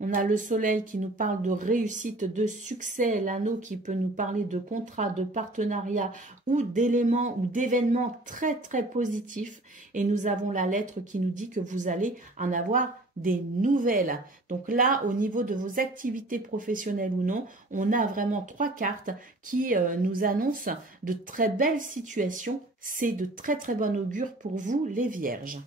On a le soleil qui nous parle de réussite, de succès, l'anneau qui peut nous parler de contrat, de partenariat ou d'éléments ou d'événements très très positifs. Et nous avons la lettre qui nous dit que vous allez en avoir des nouvelles. Donc là, au niveau de vos activités professionnelles ou non, on a vraiment 3 cartes qui nous annoncent de très belles situations. C'est de très très bon augure pour vous les vierges.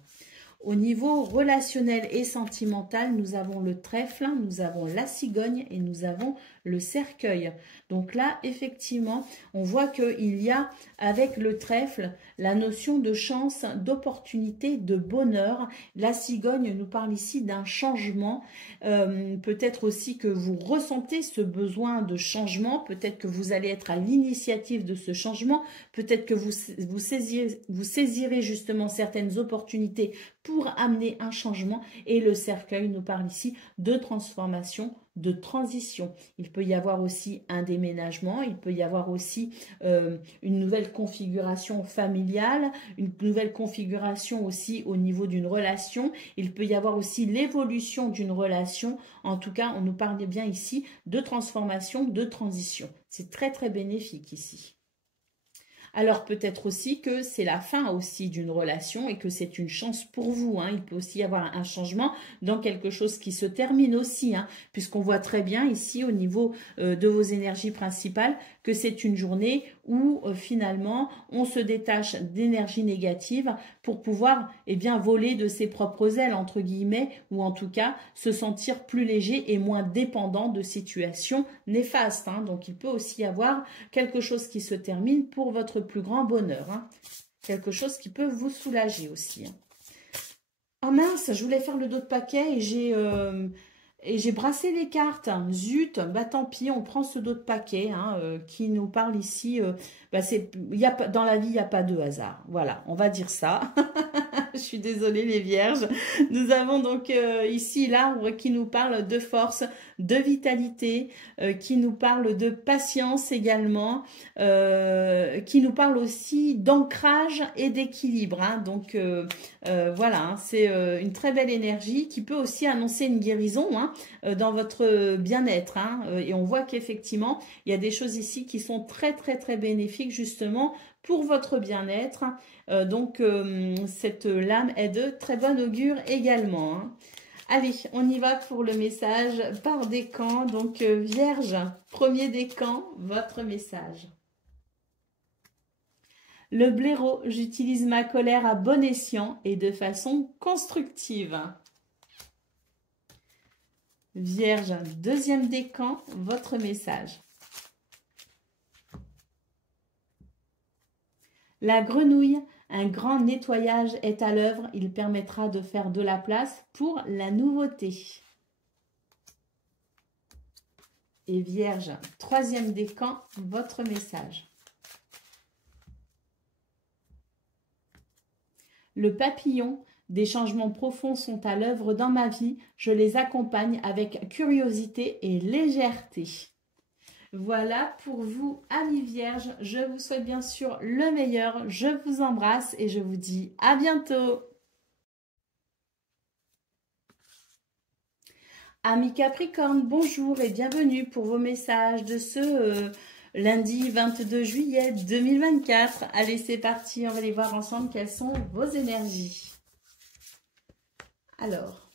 Au niveau relationnel et sentimental, nous avons le trèfle, nous avons la cigogne et nous avons le cercueil. Donc là, effectivement, on voit qu'il y a avec le trèfle la notion de chance, d'opportunité, de bonheur. La cigogne nous parle ici d'un changement. Peut-être aussi que vous ressentez ce besoin de changement. Peut-être que vous allez être à l'initiative de ce changement. Peut-être que vous saisirez justement certaines opportunités pour amener un changement. Et le cercueil nous parle ici de transformation, de transition. Il peut y avoir aussi un déménagement, il peut y avoir aussi une nouvelle configuration familiale, une nouvelle configuration aussi au niveau d'une relation. Il peut y avoir aussi l'évolution d'une relation. En tout cas, on nous parle bien ici de transformation, de transition. C'est très très bénéfique ici. Alors peut-être aussi que c'est la fin aussi d'une relation et que c'est une chance pour vous. Hein. Il peut aussi y avoir un changement dans quelque chose qui se termine aussi, hein, puisqu'on voit très bien ici au niveau de vos énergies principales que c'est une journée où finalement on se détache d'énergie négative pour pouvoir voler de ses propres ailes entre guillemets, ou en tout cas se sentir plus léger et moins dépendant de situations néfastes. Hein. Donc il peut aussi y avoir quelque chose qui se termine pour votre plus grand bonheur. Hein. Quelque chose qui peut vous soulager aussi. Hein. Oh mince, je voulais faire le dos de paquet et j'ai brassé les cartes. Zut, bah tant pis, on prend ce dos de paquet hein, qui nous parle ici. Dans la vie, il n'y a pas de hasard. Voilà, on va dire ça. Je suis désolée les vierges. Nous avons donc ici l'arbre qui nous parle de force, de vitalité, qui nous parle de patience également, qui nous parle aussi d'ancrage et d'équilibre. Hein. Donc voilà, hein, c'est une très belle énergie qui peut aussi annoncer une guérison hein, dans votre bien-être. Hein. Et on voit qu'effectivement, il y a des choses ici qui sont très très très bénéfiques justement pour votre bien-être. Donc, cette lame est de très bon augure également. Hein. Allez, on y va pour le message par décan. Donc, Vierge, premier décan, votre message. Le blaireau, j'utilise ma colère à bon escient et de façon constructive. Vierge, deuxième décan, votre message. La grenouille, un grand nettoyage est à l'œuvre. Il permettra de faire de la place pour la nouveauté. Et Vierge, troisième décan, votre message. Le papillon, des changements profonds sont à l'œuvre dans ma vie. Je les accompagne avec curiosité et légèreté. Voilà pour vous, amis vierges. Je vous souhaite bien sûr le meilleur. Je vous embrasse et je vous dis à bientôt. Amis Capricorne, bonjour et bienvenue pour vos messages de ce lundi 22 juillet 2024. Allez, c'est parti, on va aller voir ensemble quelles sont vos énergies. Alors,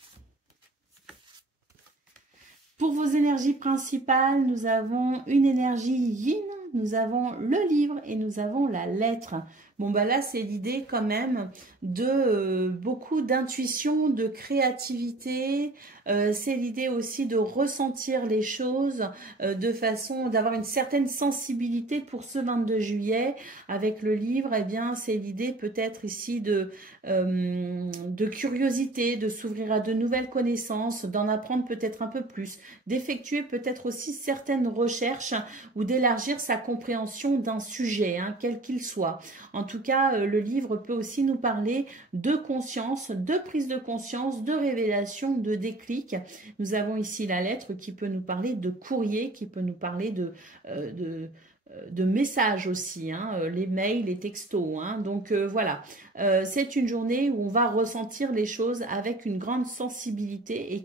pour vos énergies principales, nous avons une énergie yin, nous avons le livre et nous avons la lettre. Bon, bah là, c'est l'idée quand même de beaucoup d'intuition, de créativité. C'est l'idée aussi de ressentir les choses de façon d'avoir une certaine sensibilité pour ce 22 juillet. Avec le livre, eh bien, c'est l'idée peut-être ici de curiosité, de s'ouvrir à de nouvelles connaissances, d'en apprendre peut-être un peu plus, d'effectuer peut-être aussi certaines recherches ou d'élargir sa compréhension d'un sujet, hein, quel qu'il soit. En tout cas, le livre peut aussi nous parler de conscience, de prise de conscience, de révélation, de déclic. Nous avons ici la lettre qui peut nous parler de courrier, qui peut nous parler de messages aussi, hein, les mails, les textos. Hein. Donc voilà, c'est une journée où on va ressentir les choses avec une grande sensibilité et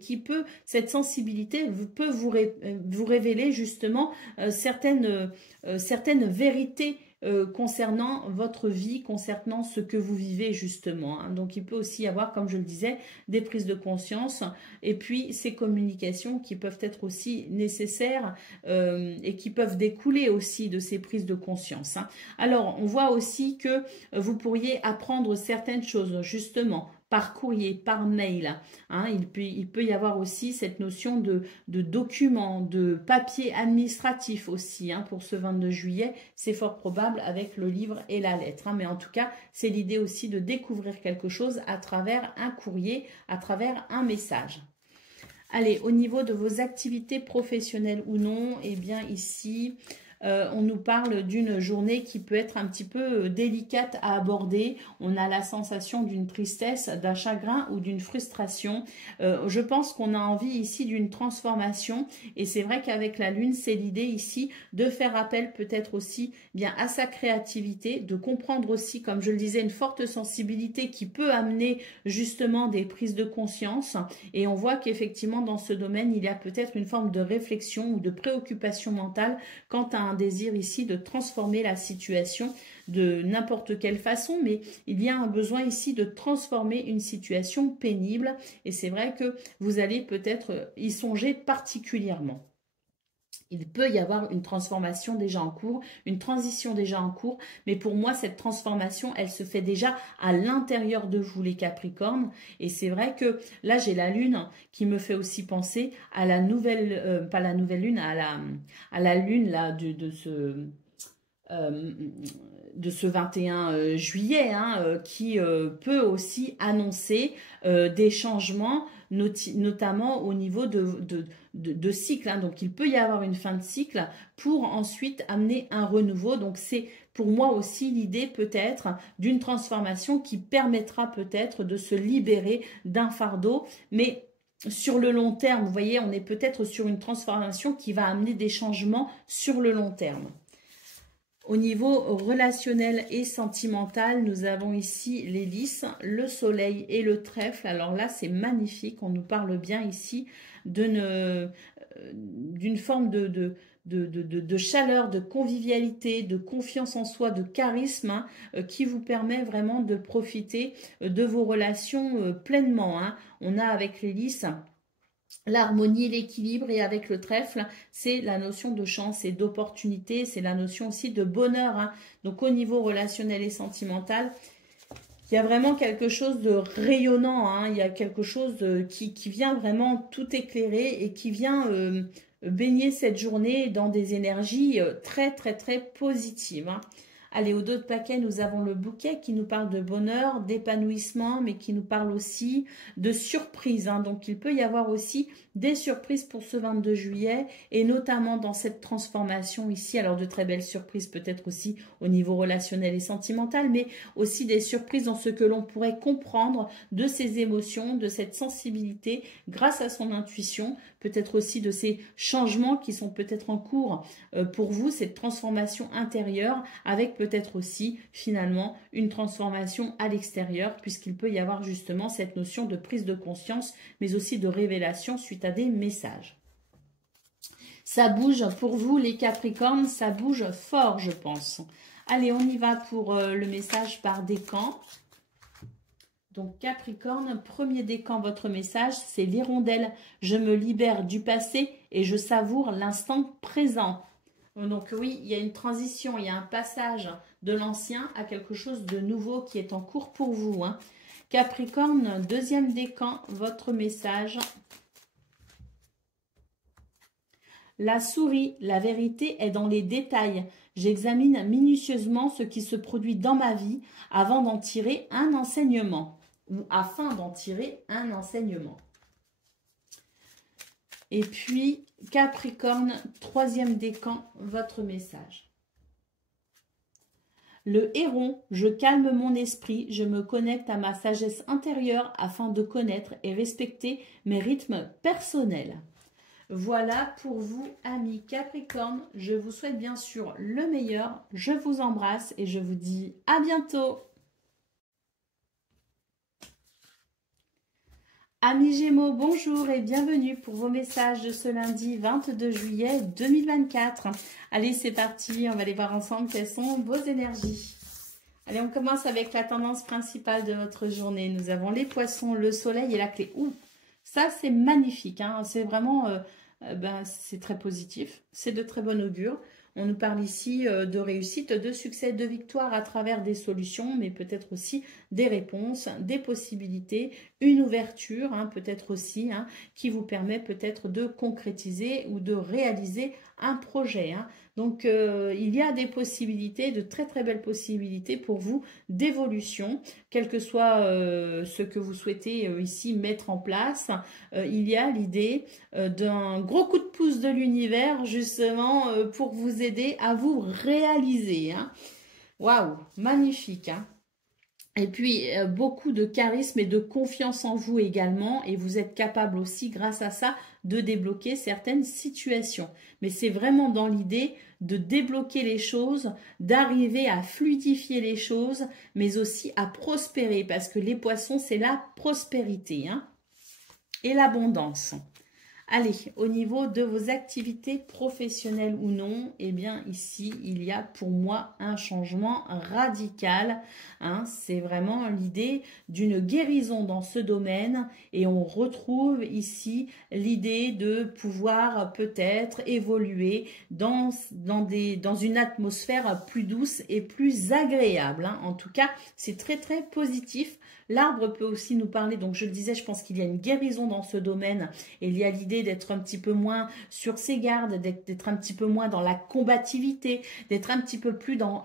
cette sensibilité peut vous révéler justement certaines vérités concernant votre vie, concernant ce que vous vivez justement. Hein. Donc il peut aussi y avoir, comme je le disais, des prises de conscience et puis ces communications qui peuvent être aussi nécessaires et qui peuvent découler aussi de ces prises de conscience. Hein. Alors on voit aussi que vous pourriez apprendre certaines choses justement par courrier, par mail. Hein. Il peut y avoir aussi cette notion de documents, de papier administratif aussi, hein, pour ce 22 juillet. C'est fort probable avec le livre et la lettre. Hein. Mais en tout cas, c'est l'idée aussi de découvrir quelque chose à travers un courrier, à travers un message. Allez, au niveau de vos activités professionnelles ou non, eh bien ici, on nous parle d'une journée qui peut être un petit peu délicate à aborder. On a la sensation d'une tristesse, d'un chagrin ou d'une frustration. Je pense qu'on a envie ici d'une transformation et c'est vrai qu'avec la lune, c'est l'idée ici de faire appel peut-être aussi bien à sa créativité, de comprendre aussi, comme je le disais, une forte sensibilité qui peut amener justement des prises de conscience et on voit qu'effectivement dans ce domaine, il y a peut-être une forme de réflexion ou de préoccupation mentale quant à un désir ici de transformer la situation de n'importe quelle façon, mais il y a un besoin ici de transformer une situation pénible et c'est vrai que vous allez peut-être y songer particulièrement. Il peut y avoir une transformation déjà en cours, une transition déjà en cours, mais pour moi, cette transformation, elle se fait déjà à l'intérieur de vous, les Capricornes. Et c'est vrai que là, j'ai la Lune qui me fait aussi penser à la nouvelle, pas la nouvelle Lune, à la Lune là, de ce 21 juillet, hein, qui peut aussi annoncer des changements, notamment au niveau de cycle. Hein. Donc, il peut y avoir une fin de cycle pour ensuite amener un renouveau. Donc, c'est pour moi aussi l'idée peut-être d'une transformation qui permettra peut-être de se libérer d'un fardeau, mais sur le long terme, vous voyez, on est peut-être sur une transformation qui va amener des changements sur le long terme. Au niveau relationnel et sentimental, nous avons ici les lys, le soleil et le trèfle. Alors là, c'est magnifique. On nous parle bien ici d'une forme de chaleur, de convivialité, de confiance en soi, de charisme hein, qui vous permet vraiment de profiter de vos relations pleinement. Hein. On a avec les lys l'harmonie, l'équilibre et avec le trèfle, c'est la notion de chance et d'opportunité, c'est la notion aussi de bonheur. Hein. Donc au niveau relationnel et sentimental, il y a vraiment quelque chose de rayonnant, hein. Il y a quelque chose qui vient vraiment tout éclairer et qui vient baigner cette journée dans des énergies très très très positives. Hein. Allez, au dos de paquet, nous avons le bouquet qui nous parle de bonheur, d'épanouissement, mais qui nous parle aussi de surprise. Hein. Donc, il peut y avoir aussi des surprises pour ce 22 juillet et notamment dans cette transformation ici. Alors, de très belles surprises peut-être aussi au niveau relationnel et sentimental, mais aussi des surprises dans ce que l'on pourrait comprendre de ses émotions, de cette sensibilité grâce à son intuition, peut-être aussi de ces changements qui sont peut-être en cours pour vous, cette transformation intérieure avec peut-être aussi finalement une transformation à l'extérieur puisqu'il peut y avoir justement cette notion de prise de conscience mais aussi de révélation suite à des messages. Ça bouge pour vous les Capricornes, ça bouge fort je pense. Allez, on y va pour le message par décan. Donc Capricorne, premier décan, votre message, c'est l'hirondelle. Je me libère du passé et je savoure l'instant présent. Donc oui, il y a une transition, il y a un passage de l'ancien à quelque chose de nouveau qui est en cours pour vous. Hein. Capricorne, deuxième décan, votre message. La souris, la vérité est dans les détails. J'examine minutieusement ce qui se produit dans ma vie avant d'en tirer un enseignement. Ou afin d'en tirer un enseignement. Et puis, Capricorne, troisième décan, votre message. Le héron, je calme mon esprit, je me connecte à ma sagesse intérieure afin de connaître et respecter mes rythmes personnels. Voilà pour vous, amis Capricorne. Je vous souhaite bien sûr le meilleur. Je vous embrasse et je vous dis à bientôt. Amis Gémeaux, bonjour et bienvenue pour vos messages de ce lundi 22 juillet 2024. Allez, c'est parti, on va aller voir ensemble quelles sont vos énergies. Allez, on commence avec la tendance principale de votre journée. Nous avons les poissons, le soleil et la clé. Ouh, ça c'est magnifique, hein. C'est vraiment, c'est très positif, c'est de très bon augure. On nous parle ici de réussite, de succès, de victoire à travers des solutions, mais peut-être aussi des réponses, des possibilités, une ouverture, hein, peut-être aussi, hein, qui vous permet peut-être de concrétiser ou de réaliser un projet. Hein. Donc, il y a des possibilités, de très très belles possibilités pour vous d'évolution, quel que soit ce que vous souhaitez ici mettre en place. Il y a l'idée d'un gros coup de pouce de l'univers justement pour vous aider à vous réaliser. Hein. Waouh, magnifique. Hein. Et puis, beaucoup de charisme et de confiance en vous également. Et vous êtes capable aussi, grâce à ça, de débloquer certaines situations. Mais c'est vraiment dans l'idée de débloquer les choses, d'arriver à fluidifier les choses, mais aussi à prospérer. Parce que les poissons, c'est la prospérité, hein, et l'abondance. Allez, au niveau de vos activités professionnelles ou non, eh bien ici, il y a pour moi un changement radical. Hein, c'est vraiment l'idée d'une guérison dans ce domaine et on retrouve ici l'idée de pouvoir peut-être évoluer dans une atmosphère plus douce et plus agréable. Hein. En tout cas, c'est très très positif. L'arbre peut aussi nous parler, donc je le disais, je pense qu'il y a une guérison dans ce domaine et il y a l'idée d'être un petit peu moins sur ses gardes, d'être un petit peu moins dans la combativité, d'être un petit peu plus dans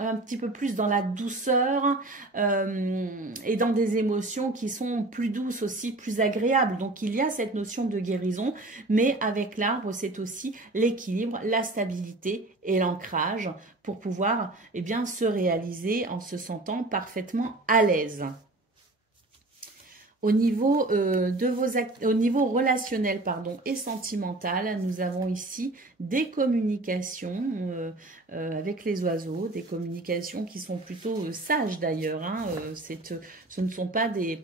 la douceur et dans des émotions qui sont plus douces aussi, plus agréables. Donc il y a cette notion de guérison, mais avec l'arbre, c'est aussi l'équilibre, la stabilité et l'ancrage pour pouvoir se réaliser en se sentant parfaitement à l'aise. Au niveau, au niveau relationnel et sentimental, nous avons ici des communications avec les oiseaux, des communications qui sont plutôt sages d'ailleurs. Hein, ce ne sont pas des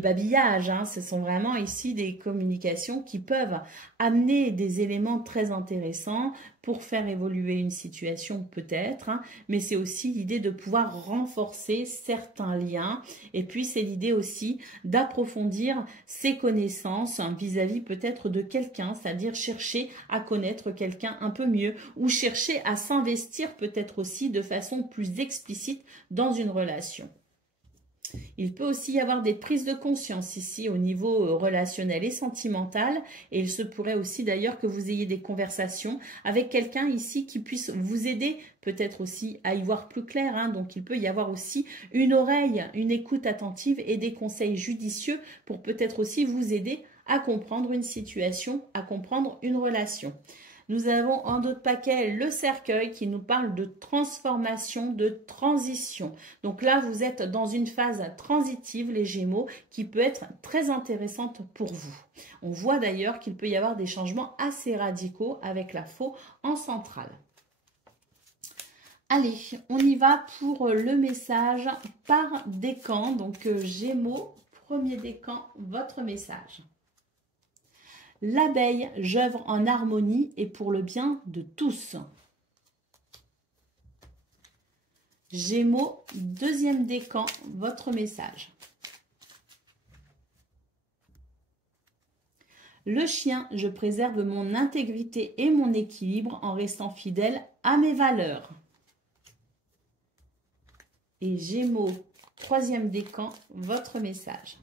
babillages, hein, ce sont vraiment ici des communications qui peuvent amener des éléments très intéressants pour faire évoluer une situation peut-être, hein, mais c'est aussi l'idée de pouvoir renforcer certains liens et puis c'est l'idée aussi d'approfondir ses connaissances vis-à-vis peut-être de quelqu'un, c'est-à-dire chercher à connaître quelqu'un un peu mieux ou chercher à s'investir peut-être aussi de façon plus explicite dans une relation. Il peut aussi y avoir des prises de conscience ici au niveau relationnel et sentimental et il se pourrait aussi d'ailleurs que vous ayez des conversations avec quelqu'un ici qui puisse vous aider peut-être aussi à y voir plus clair. Hein. Donc il peut y avoir aussi une oreille, une écoute attentive et des conseils judicieux pour peut-être aussi vous aider à comprendre une situation, à comprendre une relation. Nous avons en d'autres paquets le cercueil qui nous parle de transformation, de transition. Donc là, vous êtes dans une phase transitive, les Gémeaux, qui peut être très intéressante pour vous. On voit d'ailleurs qu'il peut y avoir des changements assez radicaux avec la faux en centrale. Allez, on y va pour le message par décan. Donc Gémeaux, premier décan, votre message. L'abeille, j'œuvre en harmonie et pour le bien de tous. Gémeaux, deuxième décan, votre message. Le chien, je préserve mon intégrité et mon équilibre en restant fidèle à mes valeurs. Et Gémeaux, troisième décan, votre message.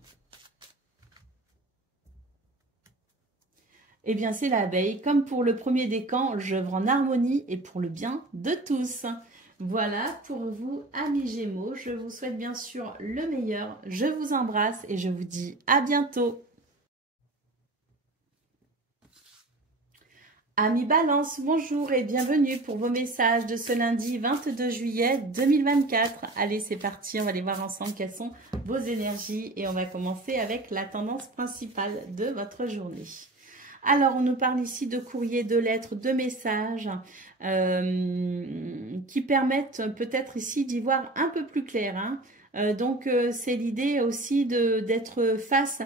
Eh bien, c'est l'abeille. Comme pour le premier décan, j'œuvre en harmonie et pour le bien de tous. Voilà pour vous, amis Gémeaux. Je vous souhaite bien sûr le meilleur. Je vous embrasse et je vous dis à bientôt. Amis Balance, bonjour et bienvenue pour vos messages de ce lundi 22 juillet 2024. Allez, c'est parti, on va aller voir ensemble quelles sont vos énergies et on va commencer avec la tendance principale de votre journée. Alors, on nous parle ici de courriers, de lettres, de messages qui permettent peut-être ici d'y voir un peu plus clair. Hein. Donc, c'est l'idée aussi d'être face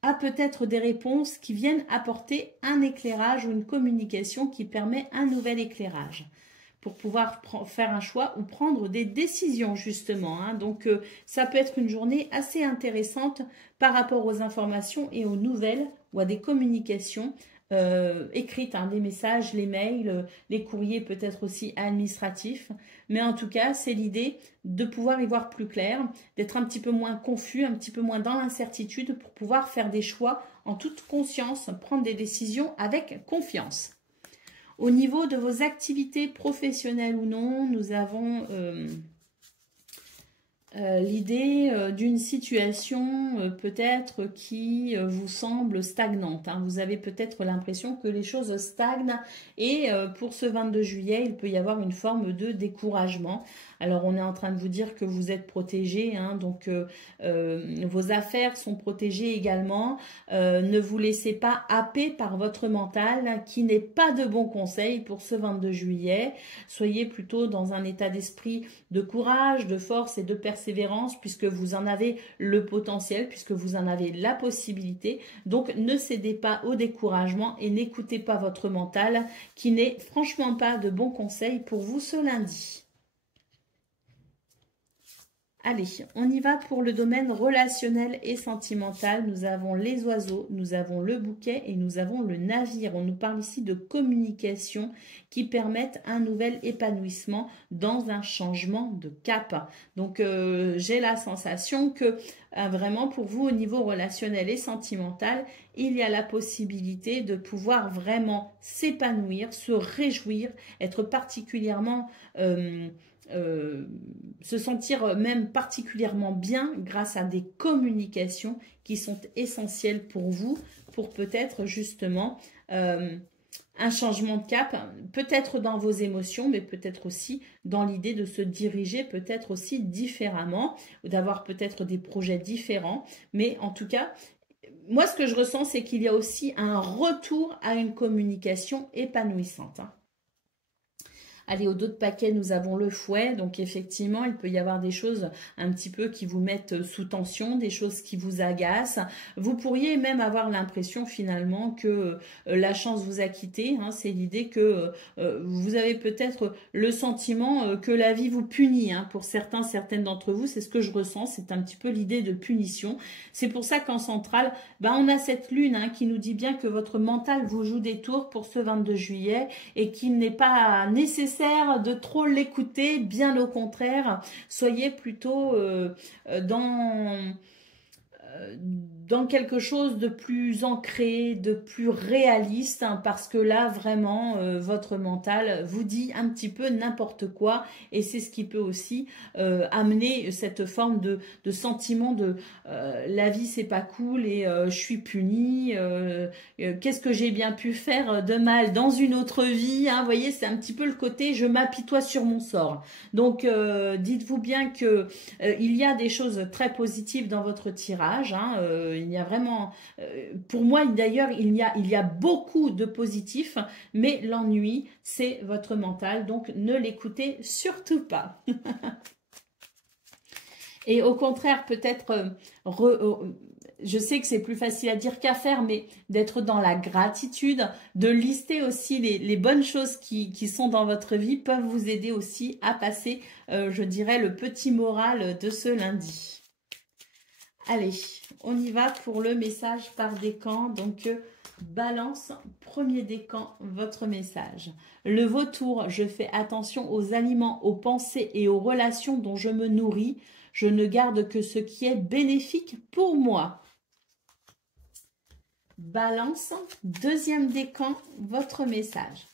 à peut-être des réponses qui viennent apporter un éclairage ou une communication qui permet un nouvel éclairage pour pouvoir faire un choix ou prendre des décisions justement. Hein. Donc, ça peut être une journée assez intéressante par rapport aux informations et aux nouvelles ou à des communications écrites, hein, des messages, les mails, les courriers peut-être aussi administratifs. Mais en tout cas, c'est l'idée de pouvoir y voir plus clair, d'être un petit peu moins confus, un petit peu moins dans l'incertitude pour pouvoir faire des choix en toute conscience, prendre des décisions avec confiance. Au niveau de vos activités professionnelles ou non, nous avons l'idée d'une situation peut-être qui vous semble stagnante, hein. Vous avez peut-être l'impression que les choses stagnent et pour ce 22 juillet, il peut y avoir une forme de découragement. Alors, on est en train de vous dire que vous êtes protégé, hein, donc vos affaires sont protégées également. Ne vous laissez pas happer par votre mental qui n'est pas de bons conseils pour ce 22 juillet. Soyez plutôt dans un état d'esprit de courage, de force et de persévérance puisque vous en avez le potentiel, puisque vous en avez la possibilité. Donc, ne cédez pas au découragement et n'écoutez pas votre mental qui n'est franchement pas de bons conseils pour vous ce lundi. Allez, on y va pour le domaine relationnel et sentimental. Nous avons les oiseaux, nous avons le bouquet et nous avons le navire. On nous parle ici de communication qui permettent un nouvel épanouissement dans un changement de cap. Donc, j'ai la sensation que vraiment pour vous, au niveau relationnel et sentimental, il y a la possibilité de pouvoir vraiment s'épanouir, se réjouir, être particulièrement... se sentir même particulièrement bien grâce à des communications qui sont essentielles pour vous, pour peut-être justement un changement de cap, peut-être dans vos émotions, mais peut-être aussi dans l'idée de se diriger peut-être aussi différemment, ou d'avoir peut-être des projets différents, mais en tout cas, moi ce que je ressens, c'est qu'il y a aussi un retour à une communication épanouissante, hein. Allez, au dos de paquet, nous avons le fouet. Donc, effectivement, il peut y avoir des choses un petit peu qui vous mettent sous tension, des choses qui vous agacent. Vous pourriez même avoir l'impression, finalement, que la chance vous a quitté, hein. C'est l'idée que vous avez peut-être le sentiment que la vie vous punit, hein. Pour certains, certaines d'entre vous, c'est ce que je ressens. C'est un petit peu l'idée de punition. C'est pour ça qu'en centrale, on a cette lune, hein, qui nous dit bien que votre mental vous joue des tours pour ce 22 juillet et qu'il n'est pas nécessaire de trop l'écouter, bien au contraire, soyez plutôt dans quelque chose de plus ancré, de plus réaliste, hein, parce que là, vraiment, votre mental vous dit un petit peu n'importe quoi, et c'est ce qui peut aussi amener cette forme de sentiment de la vie, c'est pas cool, et je suis punie, qu'est-ce que j'ai bien pu faire de mal dans une autre vie, hein, vous voyez, c'est un petit peu le côté je m'apitoie sur mon sort. Donc, dites-vous bien que il y a des choses très positives dans votre tirage, hein, il y a vraiment, pour moi d'ailleurs, il y a beaucoup de positifs, mais l'ennui, c'est votre mental, donc ne l'écoutez surtout pas. Et au contraire, peut-être, je sais que c'est plus facile à dire qu'à faire, mais d'être dans la gratitude, de lister aussi les bonnes choses qui sont dans votre vie peuvent vous aider aussi à passer, je dirais, le petit moral de ce lundi. Allez, on y va pour le message par décan. Donc, Balance, premier décan, votre message. Le vautour, je fais attention aux aliments, aux pensées et aux relations dont je me nourris. Je ne garde que ce qui est bénéfique pour moi. Balance, deuxième décan, votre message.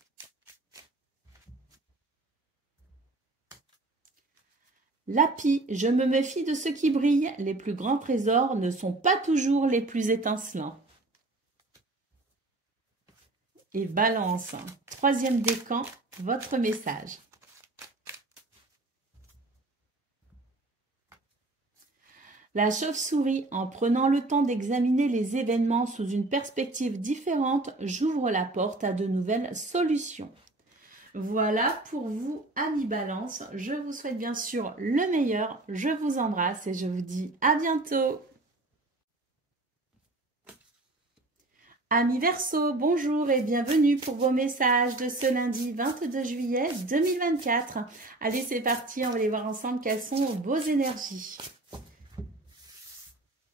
Lapis, je me méfie de ce qui brille. Les plus grands trésors ne sont pas toujours les plus étincelants. Et Balance, troisième décan, votre message. La chauve-souris, en prenant le temps d'examiner les événements sous une perspective différente, j'ouvre la porte à de nouvelles solutions. Voilà pour vous, amis Balance. Je vous souhaite bien sûr le meilleur. Je vous embrasse et je vous dis à bientôt. Amis Verseau, bonjour et bienvenue pour vos messages de ce lundi 22 juillet 2024. Allez, c'est parti, on va aller voir ensemble quelles sont vos énergies.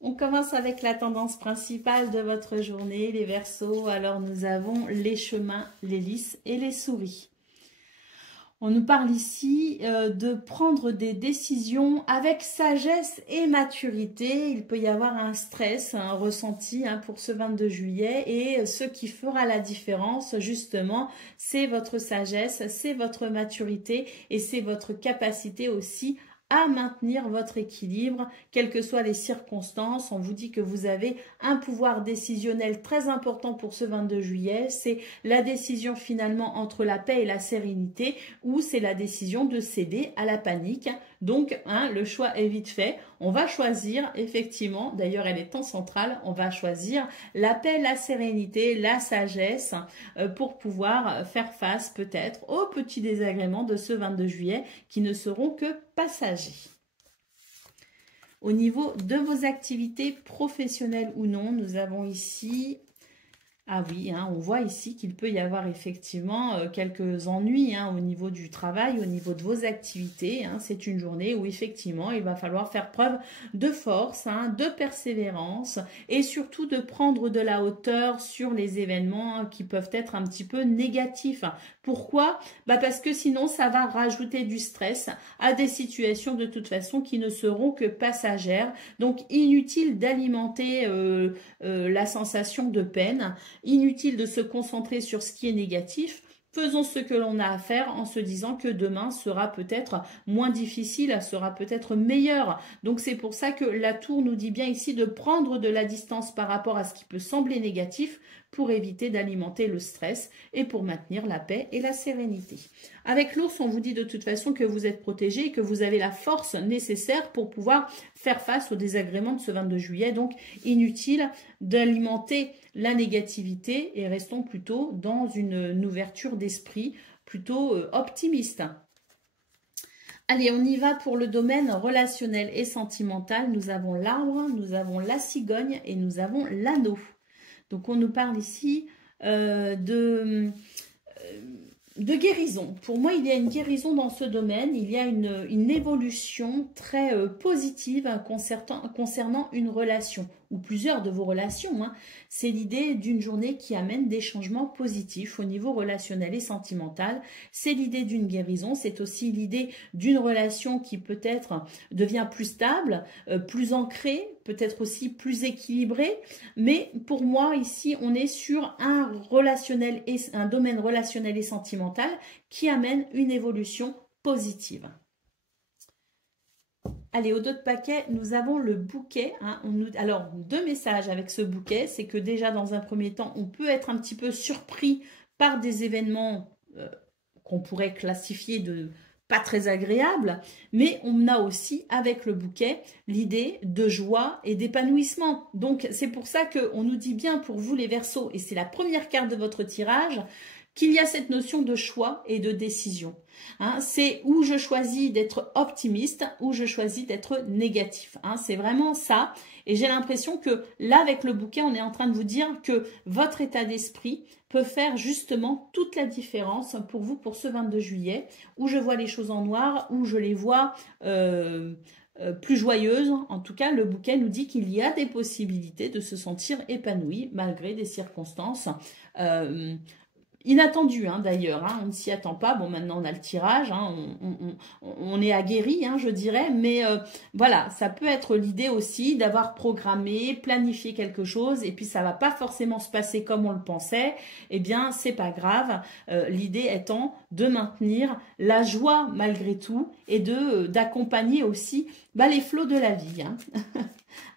On commence avec la tendance principale de votre journée, les Verseaux. Alors, nous avons les chemins, les lys et les souris. On nous parle ici de prendre des décisions avec sagesse et maturité. Il peut y avoir un stress, un ressenti pour ce 22 juillet. Et ce qui fera la différence, justement, c'est votre sagesse, c'est votre maturité et c'est votre capacité aussi à maintenir votre équilibre, quelles que soient les circonstances. On vous dit que vous avez un pouvoir décisionnel très important pour ce 22 juillet. C'est la décision finalement entre la paix et la sérénité, ou c'est la décision de céder à la panique. Donc, le choix est vite fait. On va choisir, effectivement, d'ailleurs elle est en centrale, on va choisir la paix, la sérénité, la sagesse pour pouvoir faire face peut-être aux petits désagréments de ce 22 juillet qui ne seront que passagers. Au niveau de vos activités professionnelles ou non, nous avons ici... Ah oui, on voit ici qu'il peut y avoir effectivement quelques ennuis au niveau du travail, au niveau de vos activités. C'est une journée où effectivement il va falloir faire preuve de force, de persévérance et surtout de prendre de la hauteur sur les événements qui peuvent être un petit peu négatifs. Pourquoi? Parce que sinon ça va rajouter du stress à des situations de toute façon qui ne seront que passagères. Donc inutile d'alimenter la sensation de peine. Inutile de se concentrer sur ce qui est négatif. Faisons ce que l'on a à faire en se disant que demain sera peut-être moins difficile, sera peut-être meilleur. Donc c'est pour ça que la tour nous dit bien ici de prendre de la distance par rapport à ce qui peut sembler négatif pour éviter d'alimenter le stress et pour maintenir la paix et la sérénité. Avec l'ours, on vous dit de toute façon que vous êtes protégé et que vous avez la force nécessaire pour pouvoir faire face aux désagréments de ce 22 juillet. Donc, inutile d'alimenter la négativité et restons plutôt dans une ouverture d'esprit plutôt optimiste. Allez, on y va pour le domaine relationnel et sentimental. Nous avons l'arbre, nous avons la cigogne et nous avons l'anneau. Donc, on nous parle ici de guérison. Pour moi, il y a une guérison dans ce domaine. Il y a une évolution très positive concernant une relation ou plusieurs de vos relations. C'est l'idée d'une journée qui amène des changements positifs au niveau relationnel et sentimental. C'est l'idée d'une guérison. C'est aussi l'idée d'une relation qui peut-être devient plus stable, plus ancrée, peut-être aussi plus équilibrée. Mais pour moi, ici, on est sur un domaine relationnel et sentimental qui amène une évolution positive. Allez, au dos de paquet, nous avons le bouquet. Alors, deux messages avec ce bouquet. C'est que déjà, dans un premier temps, on peut être un petit peu surpris par des événements qu'on pourrait classifier de pas très agréables. Mais on a aussi, avec le bouquet, l'idée de joie et d'épanouissement. Donc, c'est pour ça qu'on nous dit bien pour vous, les Verseaux, et c'est la première carte de votre tirage, qu'il y a cette notion de choix et de décision. C'est où je choisis d'être optimiste, où je choisis d'être négatif. C'est vraiment ça. Et j'ai l'impression que là, avec le bouquet, on est en train de vous dire que votre état d'esprit peut faire justement toute la différence pour vous pour ce 22 juillet, où je vois les choses en noir, où je les vois plus joyeuses. En tout cas, le bouquet nous dit qu'il y a des possibilités de se sentir épanoui malgré des circonstances inattendu d'ailleurs, on ne s'y attend pas. Bon, maintenant on a le tirage, on est aguerri, je dirais, mais voilà, ça peut être l'idée aussi d'avoir programmé, planifié quelque chose, et puis ça va pas forcément se passer comme on le pensait. Eh bien, c'est pas grave. L'idée étant de maintenir la joie malgré tout et d'accompagner aussi les flots de la vie.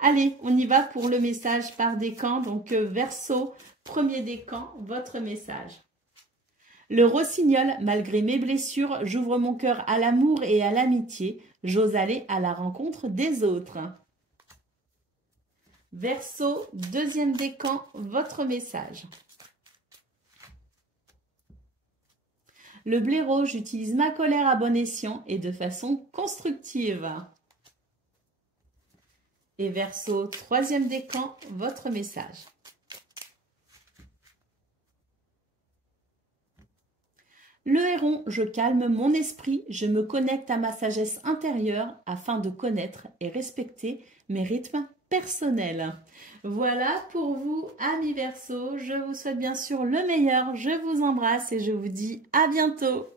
Allez, on y va pour le message par décan. Donc Verseau, premier décan, votre message. Le rossignol, malgré mes blessures, j'ouvre mon cœur à l'amour et à l'amitié. J'ose aller à la rencontre des autres. Verseau, deuxième décan, votre message. Le blaireau, j'utilise ma colère à bon escient et de façon constructive. Et Verseau, troisième décan, votre message. Le héron, je calme mon esprit, je me connecte à ma sagesse intérieure afin de connaître et respecter mes rythmes personnel. Voilà pour vous, amis Verseau. Je vous souhaite bien sûr le meilleur. Je vous embrasse et je vous dis à bientôt.